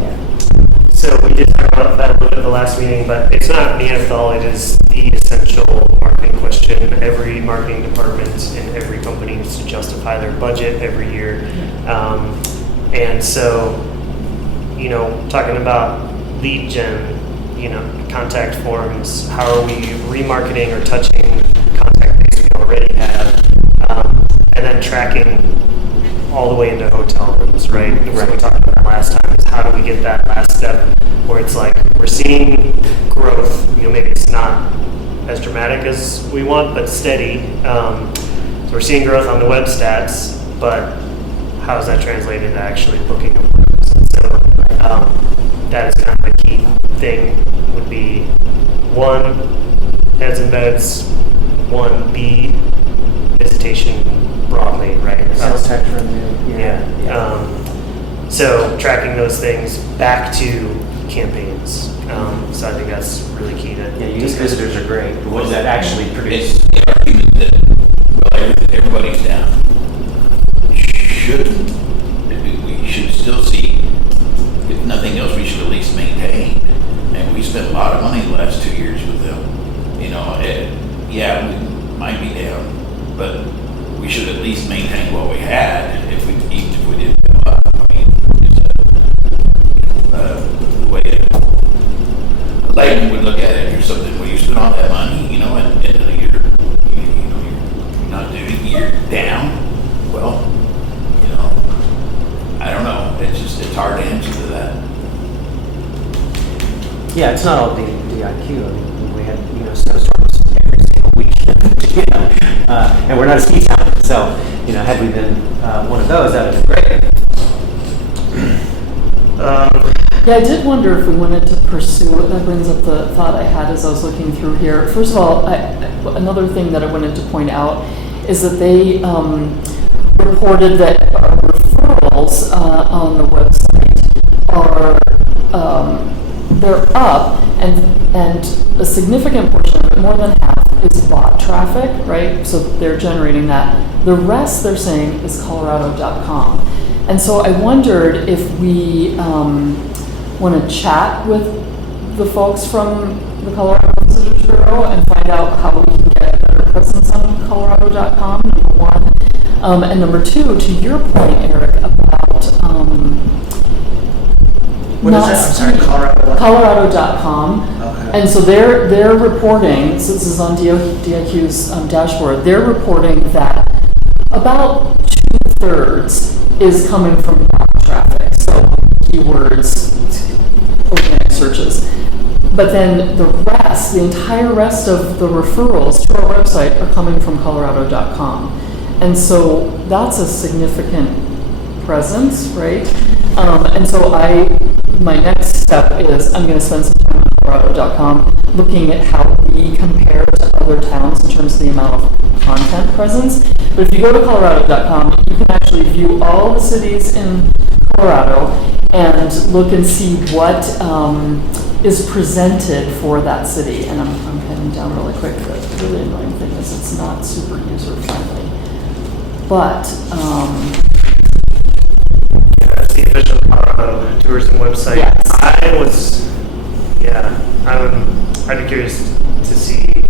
Yeah. So we did talk about that a little bit at the last meeting, but it's not Neanderthal, it is the essential marketing question. Every marketing department in every company needs to justify their budget every year. And so, talking about lead gen, contact forms, how are we remarketing or touching contact base we already have, and then tracking all the way into hotel rooms, right? So we talked about that last time, is how do we get that last step where it's like we're seeing growth, maybe it's not as dramatic as we want, but steady. So we're seeing growth on the web stats, but how is that translated to actually booking of rooms? So that is kind of the key thing, would be 1, heads and beds, 1B, visitation broadly, right? Sales tax revenue. So tracking those things back to campaigns. So I think that's really key to. Yeah, unique visitors are great. But what does that actually produce? It's the argument that, everybody's down. We should still see, if nothing else, we should at least maintain. And we spent a lot of money the last 2 years with them. We might be down, but we should at least maintain what hard to answer to that. Yeah, it's not all DIQ. I mean, we had, snowstorms every single weekend, and we're not a ski town. So, had we been one of those, that would have been great. Yeah, I did wonder if we wanted to pursue, that brings up the thought I had as I was looking through here. First of all, another thing that I wanted to point out is that they reported that referrals on the website are, they're up, and a significant portion of it, more than half, is bot traffic, right? So they're generating that. The rest, they're saying, is Colorado.com. And so I wondered if we want to chat with the folks from the Colorado Visitors Bureau and find out how we can get a better presence on Colorado.com, number one. And number two, to your point, Eric, about What is that? I'm sorry, Colorado. Colorado.com. Okay. And so they're reporting, so this is on DIQ's dashboard, they're reporting that about 2/3 is coming from bot traffic, so keywords, organic searches. But then the rest, the entire rest of the referrals to our website are coming from Colorado.com. And so that's a significant presence, right? And so my next step is I'm going to spend some time on Colorado.com looking at how we compare to other towns in terms of the amount of content presence. But if you go to Colorado.com, you can actually view all the cities in Colorado and look and see what is presented for that city. And I'm heading down really quick. The really annoying thing is it's not super user friendly. But That's the official Colorado tourism website. Yes. I'd be curious to see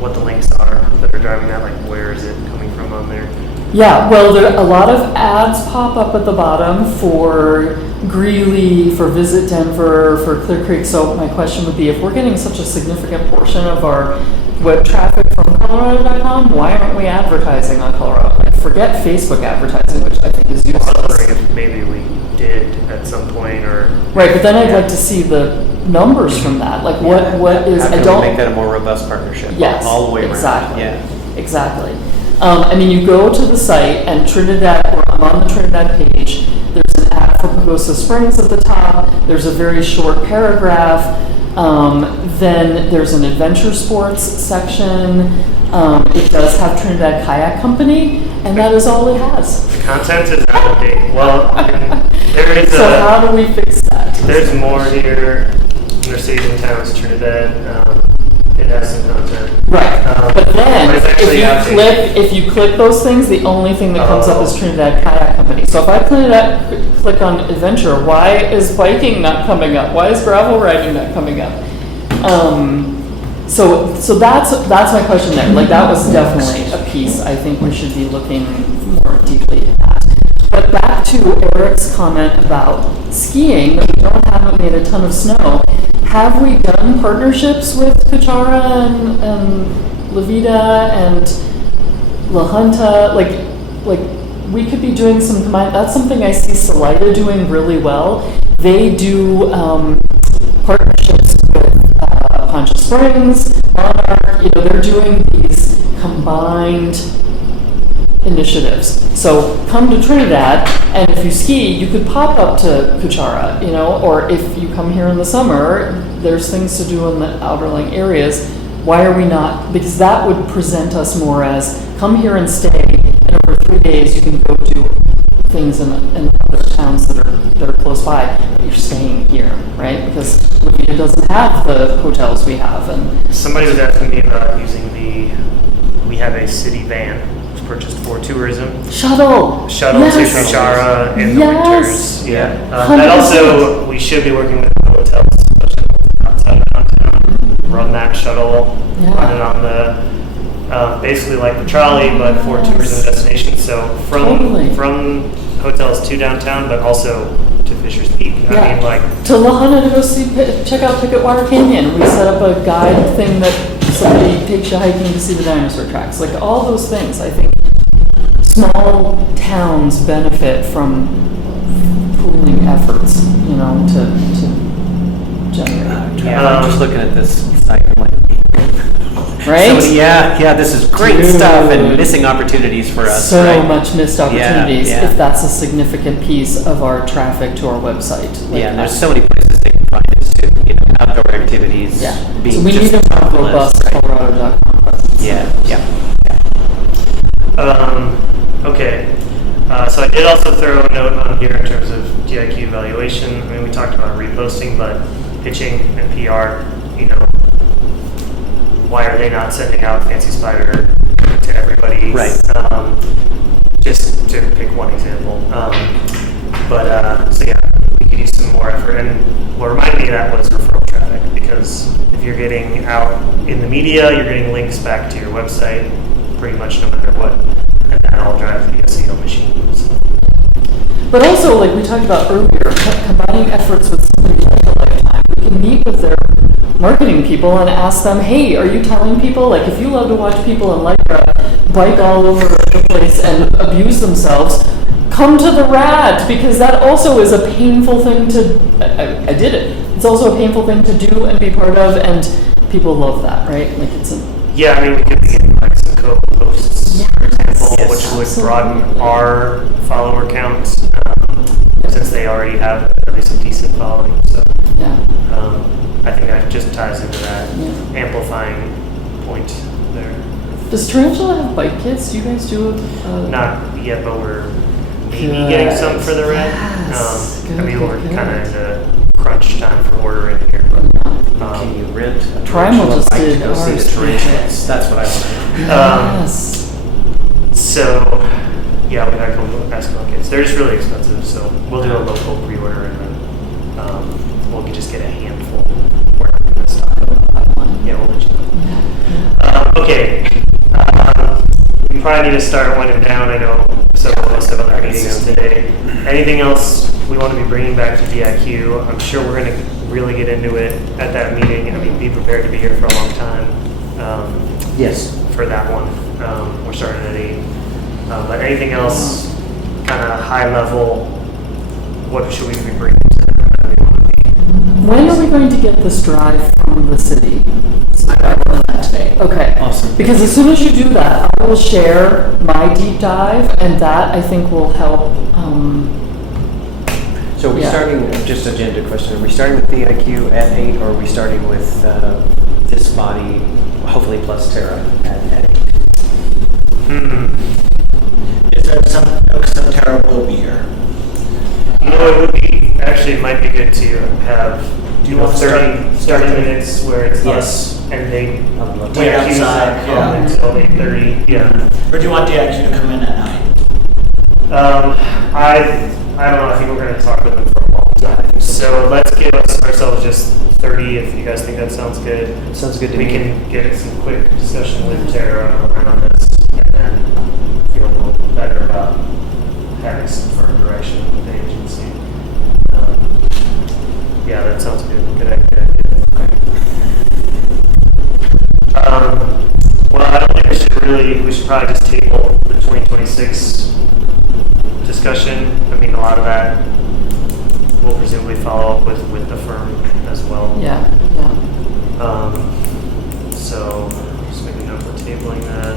what the links are that are driving that. Like, where is it coming from on there? yeah, well, a lot of ads pop up at the bottom for Greeley, for Visit Denver, for Clear Creek. So my question would be, if we're getting such a significant portion of our web traffic from Colorado.com, why aren't we advertising on Colorado? Like, forget Facebook advertising, which I think is I was useless. wondering if maybe we did at some point, or Right, but then I'd like to see the numbers from that. Like, what is, How I can don't. we make that a more robust partnership? Yes, All the way around. exactly. Yeah. Exactly. I mean, you go to the site and Trinidad, or I'm on the Trinidad page, there's an ad for Pagosa Springs at the top, there's a very short paragraph, then there's an adventure sports section, it does have Trinidad Kayak Company, and that is all it has. the content is out of date. Well, there is So how do we fix that? there's more here. There's cities and towns, Trinidad. It has some content. Right, but then, But it's actually outdated. if you click those things, the only thing that comes up is Trinidad Kayak Company. So if I click on adventure, why is biking not coming up? Why is gravel riding not coming up? So that's my question there. Like, that was definitely a piece I think we should be looking more deeply at. But back to Eric's comment about skiing, that we haven't made a ton of snow. Have we done partnerships with Kuchara and La Vida and La Junta? Like we could be doing some combined. That's something I see Salida doing really well. They do partnerships with Poncha Springs, Monarch. They're doing these combined initiatives. So come to Trinidad, and if you ski, you could pop up to Kuchara, or if you come here in the summer, there's things to do in the outerlying areas. Why are we not? Because that would present us more as, come here and stay, and over 3 days you can go do things in other towns that are close by, but you're staying here, right? Because Levita doesn't have the hotels we have. And Somebody was asking me about using we have a city van purchased for tourism. shuttle To Yes. Kuchara in the Yes. winters. Yeah. 100%. And also, we should be working with the hotels, especially outside of downtown. Run that shuttle, Yeah. run it on the, basically like the trolley, but for Yes. tourism destinations. So Totally. from hotels to downtown, but also to Fisher's Peak. Yeah. I mean, like, to La Junta to go check out Picket Water Canyon. We set up a guide thing that somebody takes you hiking to see the dinosaur tracks. Like, all those things, I think small towns benefit from pooling efforts, you know, to generate. Yeah, I'm just looking at this site, I'm like, Right? so, yeah, this is great Dude. stuff and missing opportunities for us, So right? much missed opportunities yeah. if that's a significant piece of our traffic to our website. Like, Yeah, and there's so many places they can find us too, you know, outdoor activities. Yeah. being So we just need a top of the list, robust right? Colorado.com presence. Yeah. Okay. So I did also throw a note on here in terms of DIQ evaluation. I mean, we talked about reposting, but pitching and PR, you know, why are they not sending out Fancy Spider to everybody? Right. Just to pick one example. So yeah, we could use some more effort. And what reminded me of that was referral traffic, because if you're getting out in the media, you're getting links back to your website pretty much no matter what, and that all drives the SEO machine. So. But also, like we talked about earlier, combining efforts with somebody like a Lifetime, we can meet with their marketing people and ask them, hey, are you telling people, like if you love to watch people in Lycra bike all over the place and abuse themselves, come to the RAD, because that also is a painful thing to, I did it. It's also a painful thing to do and be part of, and people love that, right? Like it's a... Yeah, I mean, we could begin like some co-posts, for example, Yes, which would absolutely. broaden our follower count, since they already have at least a decent following. So Yeah. I think that just ties into that Yeah. amplifying point there. Does Tarantula have bike kits? Do you guys do it? Not yet, but we're maybe Good. getting some for the red. Yes. I Good, mean, good, we're good. kind of in the crunch time for ordering here, but Can you rent a Primal tarantula just bike to did go see ours the for tarantulas? That's what I want to know. Yes. So, yeah, we gotta go basketball kits. They're just really expensive, so we'll do a local pre-order and then we'll just get a handful. We're not gonna stock it. Yeah, we'll let you know. Okay. We probably need to start winding down. I know several of us have other meetings today. Anything else we want to be bringing back to DIQ? I'm sure we're going to really get into it at that meeting. I mean, be prepared to be here for a long time. Yes. For that one. We're starting at 8. But anything else, kind of high level, what should we be bringing to them that we want to be? When are we going to get this drive from the city? I got one of that today. Okay. Awesome. Because as soon as you do that, I will share my deep dive, and that I think will help. So are we Yeah. starting, just agenda question, are we starting with DIQ at 8, or are we starting with this body, hopefully plus Tara at 8? Is there some Tara will be here? It would be, actually, it might be good to have, Do you want to 30 minutes where it's Yes. us and they I would love to. Wait DIQ's outside, not yeah. home until 8:30, yeah. Or do you want DIQ to come in at 9? I don't know, I think we're gonna talk with them for a long time. So let's give ourselves just 30, if you guys think that sounds good. Sounds good to We me. can get some quick discussion with Tara around this and then feel a little better about having some firm direction with the agency. Yeah, that sounds good. Good idea. Well, I don't think we should probably just table the 2026 discussion. I mean, a lot of that we'll presumably follow up with the firm as well. Yeah. So just make a note for tabling that.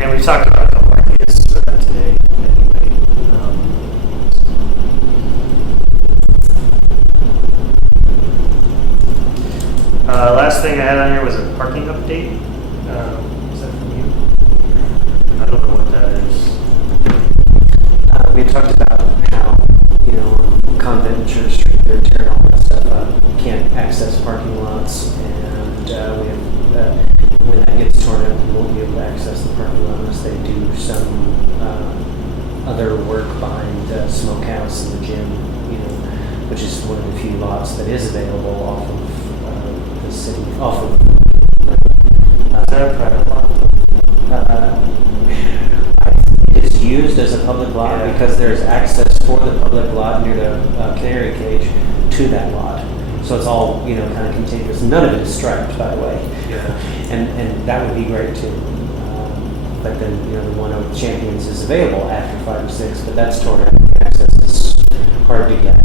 And we talked about a couple ideas for that today anyway. Last thing I had on here was a parking update. Is that from you? I don't know what that is. We talked about how, you know, on Convent and Church Street, they're tearing all that stuff up. Can't access parking lots, and we have, when that gets torn up, we won't be able to access the parking lot unless they do some other work behind the smokehouse and the gym, you know, which is one of the few lots that is available off of the city, off of. Is that a private lot? It is used as a public lot Yeah. because there's access for the public lot near the canary cage to that lot. So it's all, kind of continuous. None of it is striped, by the way. Yeah. And that would be great too. But then, the one over Champions is available after 5 or 6, but that's torn out. The access is hard to get.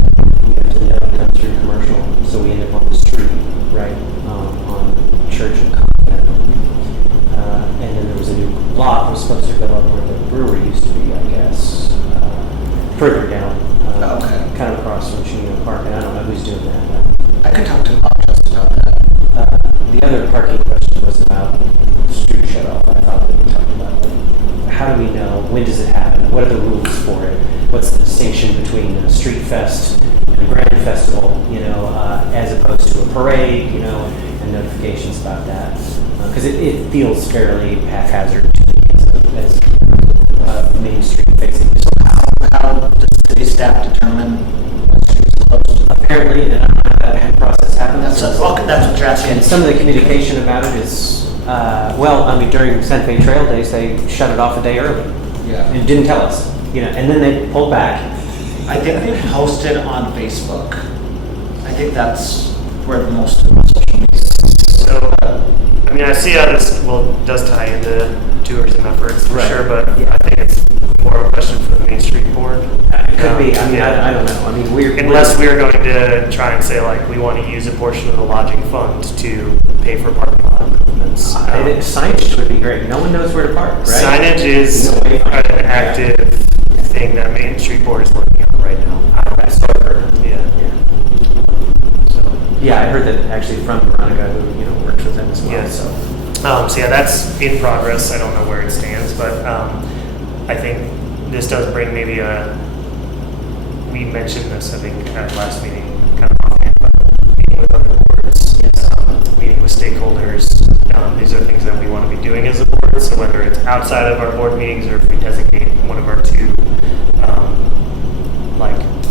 You have to know it comes through commercial, so we end up on the street, right, on Church and Convent. And then there was a new lot that was supposed to go up where the brewery used to be, I guess, further down, kind of across from Chino Park. And I don't know who's doing that. I could talk to Bob just about that. The other parking question was about street shut off. I thought that we talked about that. How do we know? When does it happen? What are the rules for it? What's the distinction between a street fest and a grand festival, as opposed to a parade, and notifications about that? Because it feels fairly haphazard to me as Main Street facing. So how does city staff determine what streets closed? Apparently, and I don't know how that process happens. That's what you're asking. And some of the communication about it is, during Santa Fe Trail Days, they shut it off a day early. Yeah. And didn't tell us, and then they pulled back. I think they posted on Facebook. I think that's where the most of the social media. So, I see how this does tie into tourism efforts for Right. sure, but Yeah. I think it's more of a question for the Main Street Board. It could be. I don't know. Unless we're going to try and say we want to use a portion of the lodging fund to pay for parking lot improvements. Signage would be great. No one knows where to park, right? Signage is No way. an active thing that Main Street Board is working on right now. That's what I heard. Yeah. So. Yeah, I heard that actually from Veronica, who works with them as well. Yes. So. That's in progress. I don't know where it stands, but I think this does bring maybe we mentioned this, I think, at last meeting, kind of offhand, but meeting with other boards, meeting with stakeholders. These are things that we want to be doing as a board, so whether it's outside of our board meetings or if we designate one of our two,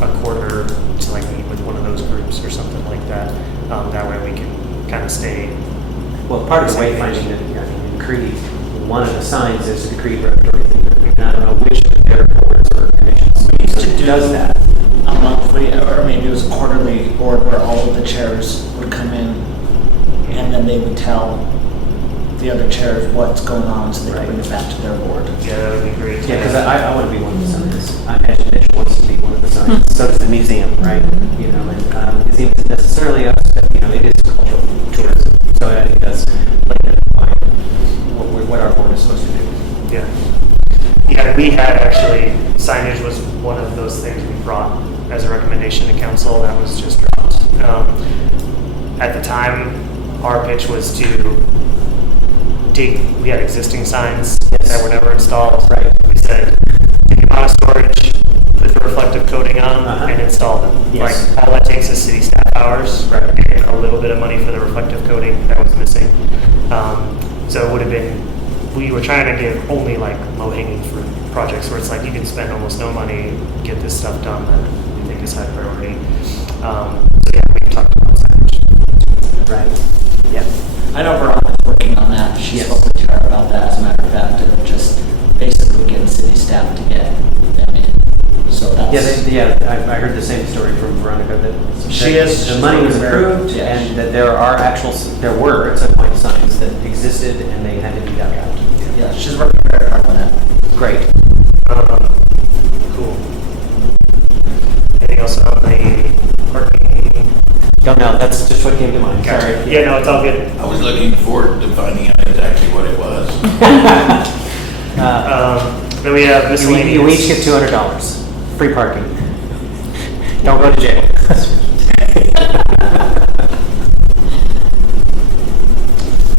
a quarter to meet with one of those groups or something like that. That way we can kind of stay. Well, part of the wayfinding that in Creed, one of the signs is the Creed Repertory Theater. And I don't know which of their boards or commissions does that. A monthly, or maybe it was a quarterly board where all of the chairs would come in and then they would tell the other chairs what's going on so they could bring it back to their board. Yeah, that would be great. Yeah, because I want to be one of the signs. I imagine Mitch wants to be one of the signs. So does the museum, right? And the museum isn't necessarily us, but it is cultural tourism. So I think that's what our board is supposed to do. Yeah. Yeah, we had actually, signage was one of those things we brought as a recommendation to council that was just dropped. At the time, our pitch was to we had existing signs that were never installed. Right. We said, take them out of storage, put the reflective coating on, and install them. Yes. All that takes is city staff hours, Right. and a little bit of money for the reflective coating that was missing. So it would have been, we were trying to give only low-hanging fruit projects where it's you can spend almost no money, get this stuff done that we think is high priority. We talked about signage. Right. Yeah. I know Veronica's working on that. She spoke with Tara about that, as a matter of fact, of just basically getting city staff to get them in. So that's... I heard the same story from Veronica that the money was approved and that there were at some point signs that existed and they had to be dug out. Yeah, she's working very hard on that. Great. Cool. Anything else on the parking? Don't know. That's just what came to mind. Gotcha. Sorry. Yeah, no, it's all good. I was looking forward to finding out exactly what it was. Then we have miscellaneous. You each get $200. Free parking. Don't go to jail.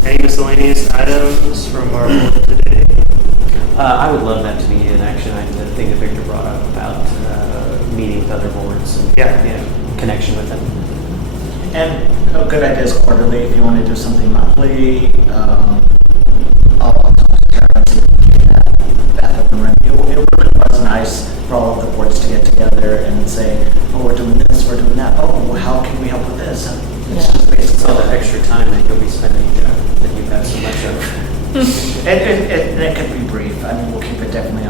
Any miscellaneous items from our board today? I would love that to be an action item, the thing that Victor brought up about meeting with other boards and connection with them. And a good idea is quarterly. If you want to do something monthly, I'll talk to Tara and see if we can get that back up and running. It really was nice for all of the boards to get together and say, oh, we're doing this, we're doing that. Oh, how can we help with this? It's just basically all that extra time that you'll be spending that you've had so much of. And it could be brief. I mean, we'll keep it definitely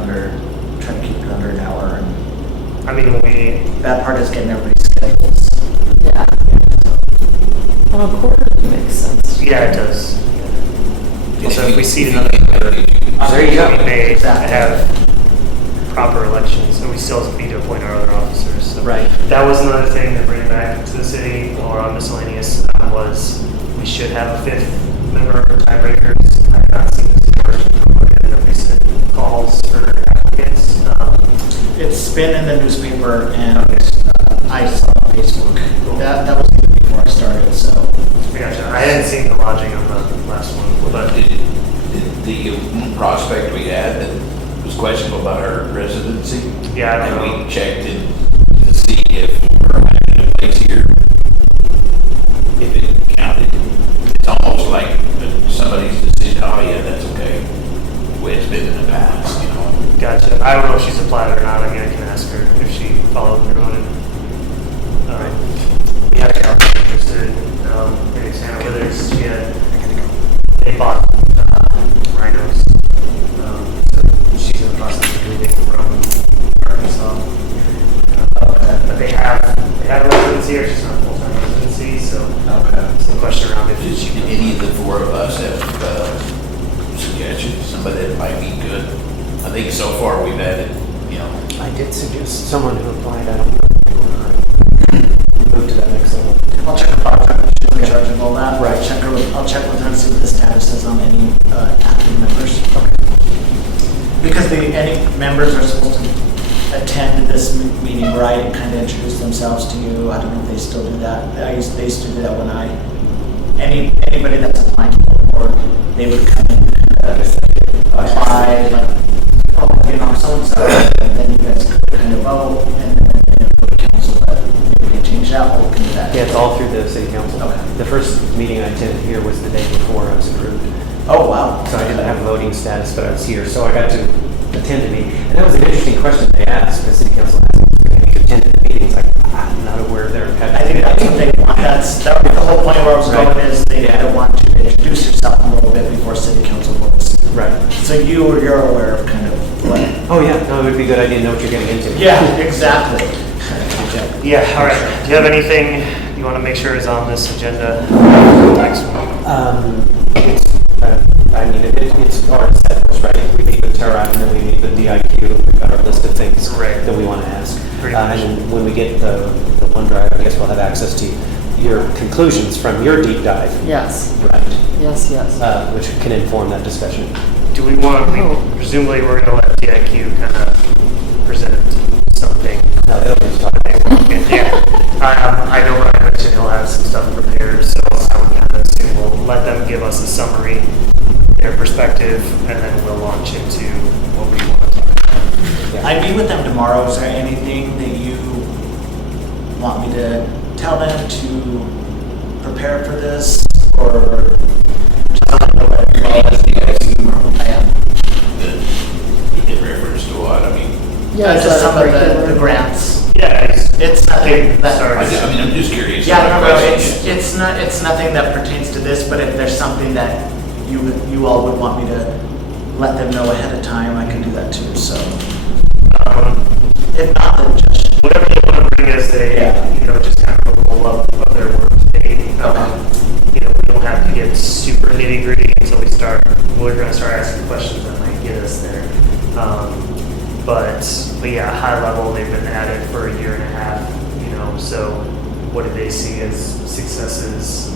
try to keep it under an hour. And I mean, that part is getting everybody's schedules. Yeah. No, quarterly makes sense. Yeah, it does. So if we see If another There you go. we may Exactly. have proper elections, and we still need to appoint our other officers. So Right. that was another thing to bring back to the city or on miscellaneous was we should have a fifth member of tiebreakers. I've not seen this version from the recent calls for applicants. It's been in the newspaper and I saw it on Facebook. That was even before I started, so. Gotcha. I hadn't seen the lodging on the last one, but Did the prospect we had that was questionable about our residency? yeah, I don't know. And we checked in to see if we're having a place here, if it counted. It's almost like somebody's decision, oh yeah, that's okay. The way it's been in the past, you know. Gotcha. I don't know if she's applied or not. I mean, I can ask her if she followed through on it. We had a couple interested in Santa Withers. They bought rhinos. So she's in the process of moving from Arkansas. But they have a residency, or she's not a full-time residency. So it's the question around if Did she any of the four of us have suggestions, somebody that might be good? I think so far we've added, you know, I did suggest someone who applied, I don't know. Move to that next level. I'll check with Barbara, she's in charge of all that. Right. I'll check with her and see what the status is on any active members. Okay. Because any members are supposed to attend this meeting, right, and kind of introduce themselves to you. I don't know if they still do that. They used to do that when anybody that's applying to the board, they would come in and apply, like, oh, you know, so-and-so, and then you guys could kind of vote, and then go to council, but maybe we can change that, or we can do that. Yeah, it's all through the city council. Okay. The first meeting I attended here was the day before I was approved. Oh, wow. So I didn't have voting status, but I was here, so I got to attend the meeting. And that was an interesting question they asked, the city council asked, have you attended the meetings? Like, I'm not aware of their. I think that's what they want. That would be the whole point where I was going is they want you to introduce yourself a little bit before city council votes. Right. So you're aware of kind of what. Oh, yeah, no, it would be a good idea to know what you're getting into. Yeah, exactly. Yeah, all right. Do you have anything you want to make sure is on this agenda next one? It's already set, right? We meet with Tara and then we meet with DIQ. We've got our list of things Right. that we want to ask. Pretty much. And then when we get the OneDrive, I guess we'll have access to your conclusions from your deep dive. Yes, Right. yes. Which can inform that discussion. Do we want, presumably we're going to let DIQ kind of present something. No, they'll just talk. Yeah. I know Ryan mentioned he'll have some stuff prepared, so I would kind of assume we'll let them give us a summary, their perspective, and then we'll launch into what we want to talk about. Yeah. I meet with them tomorrow. Is there anything that you want me to tell them to prepare for this, or just let them know? I am. in reference to what, I mean, Yeah, Just some of the grants. Yeah, It's nothing that. I'm just curious. Yeah, no, Question is- it's nothing that pertains to this, but if there's something that you all would want me to let them know ahead of time, I can do that too, so. If not, then just. whatever they want to bring as just kind of a roll-up of their work today. We don't have to get super nitty-gritty until we're going to start asking questions that might get us there. But yeah, high level, they've been at it for a year and a half, so what did they see as successes?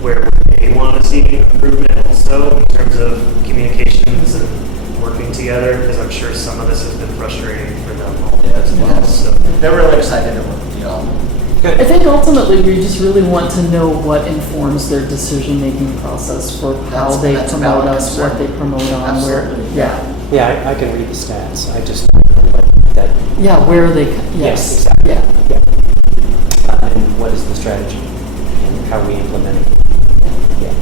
Where would they want to see improvement also in terms of communications and working together? Because I'm sure some of this has been frustrating for them all as well. So. They're really excited to work with you all. I think ultimately we just really want to know what informs their decision-making process for how they That's a promote valid us, what concern. they promote on, Absolutely. yeah. Yeah, I can read the stats. I just don't know what that. Yeah, where are they, Yes, exactly. Yeah. And what is the strategy and how we implement it. Yeah.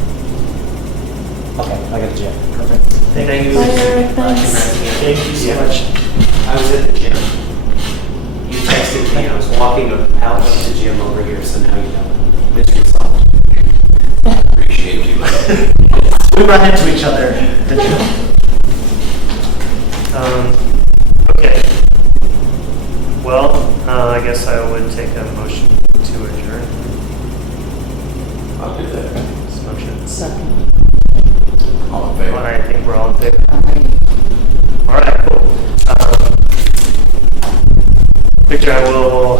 Okay, I got to check. Perfect. Thank you. Bye, Eric, thanks. Thank you so much. I was at the gym. You texted me. I was walking out of the gym over here, so now you know. Mystery solved. Appreciate you. We run into each other. Did you? Okay. Well, I guess I would take a motion to adjourn. I'll do that. This motion. Second. All in Well, favor? I think we're all in favor. Aye. All right, cool. Victor, I will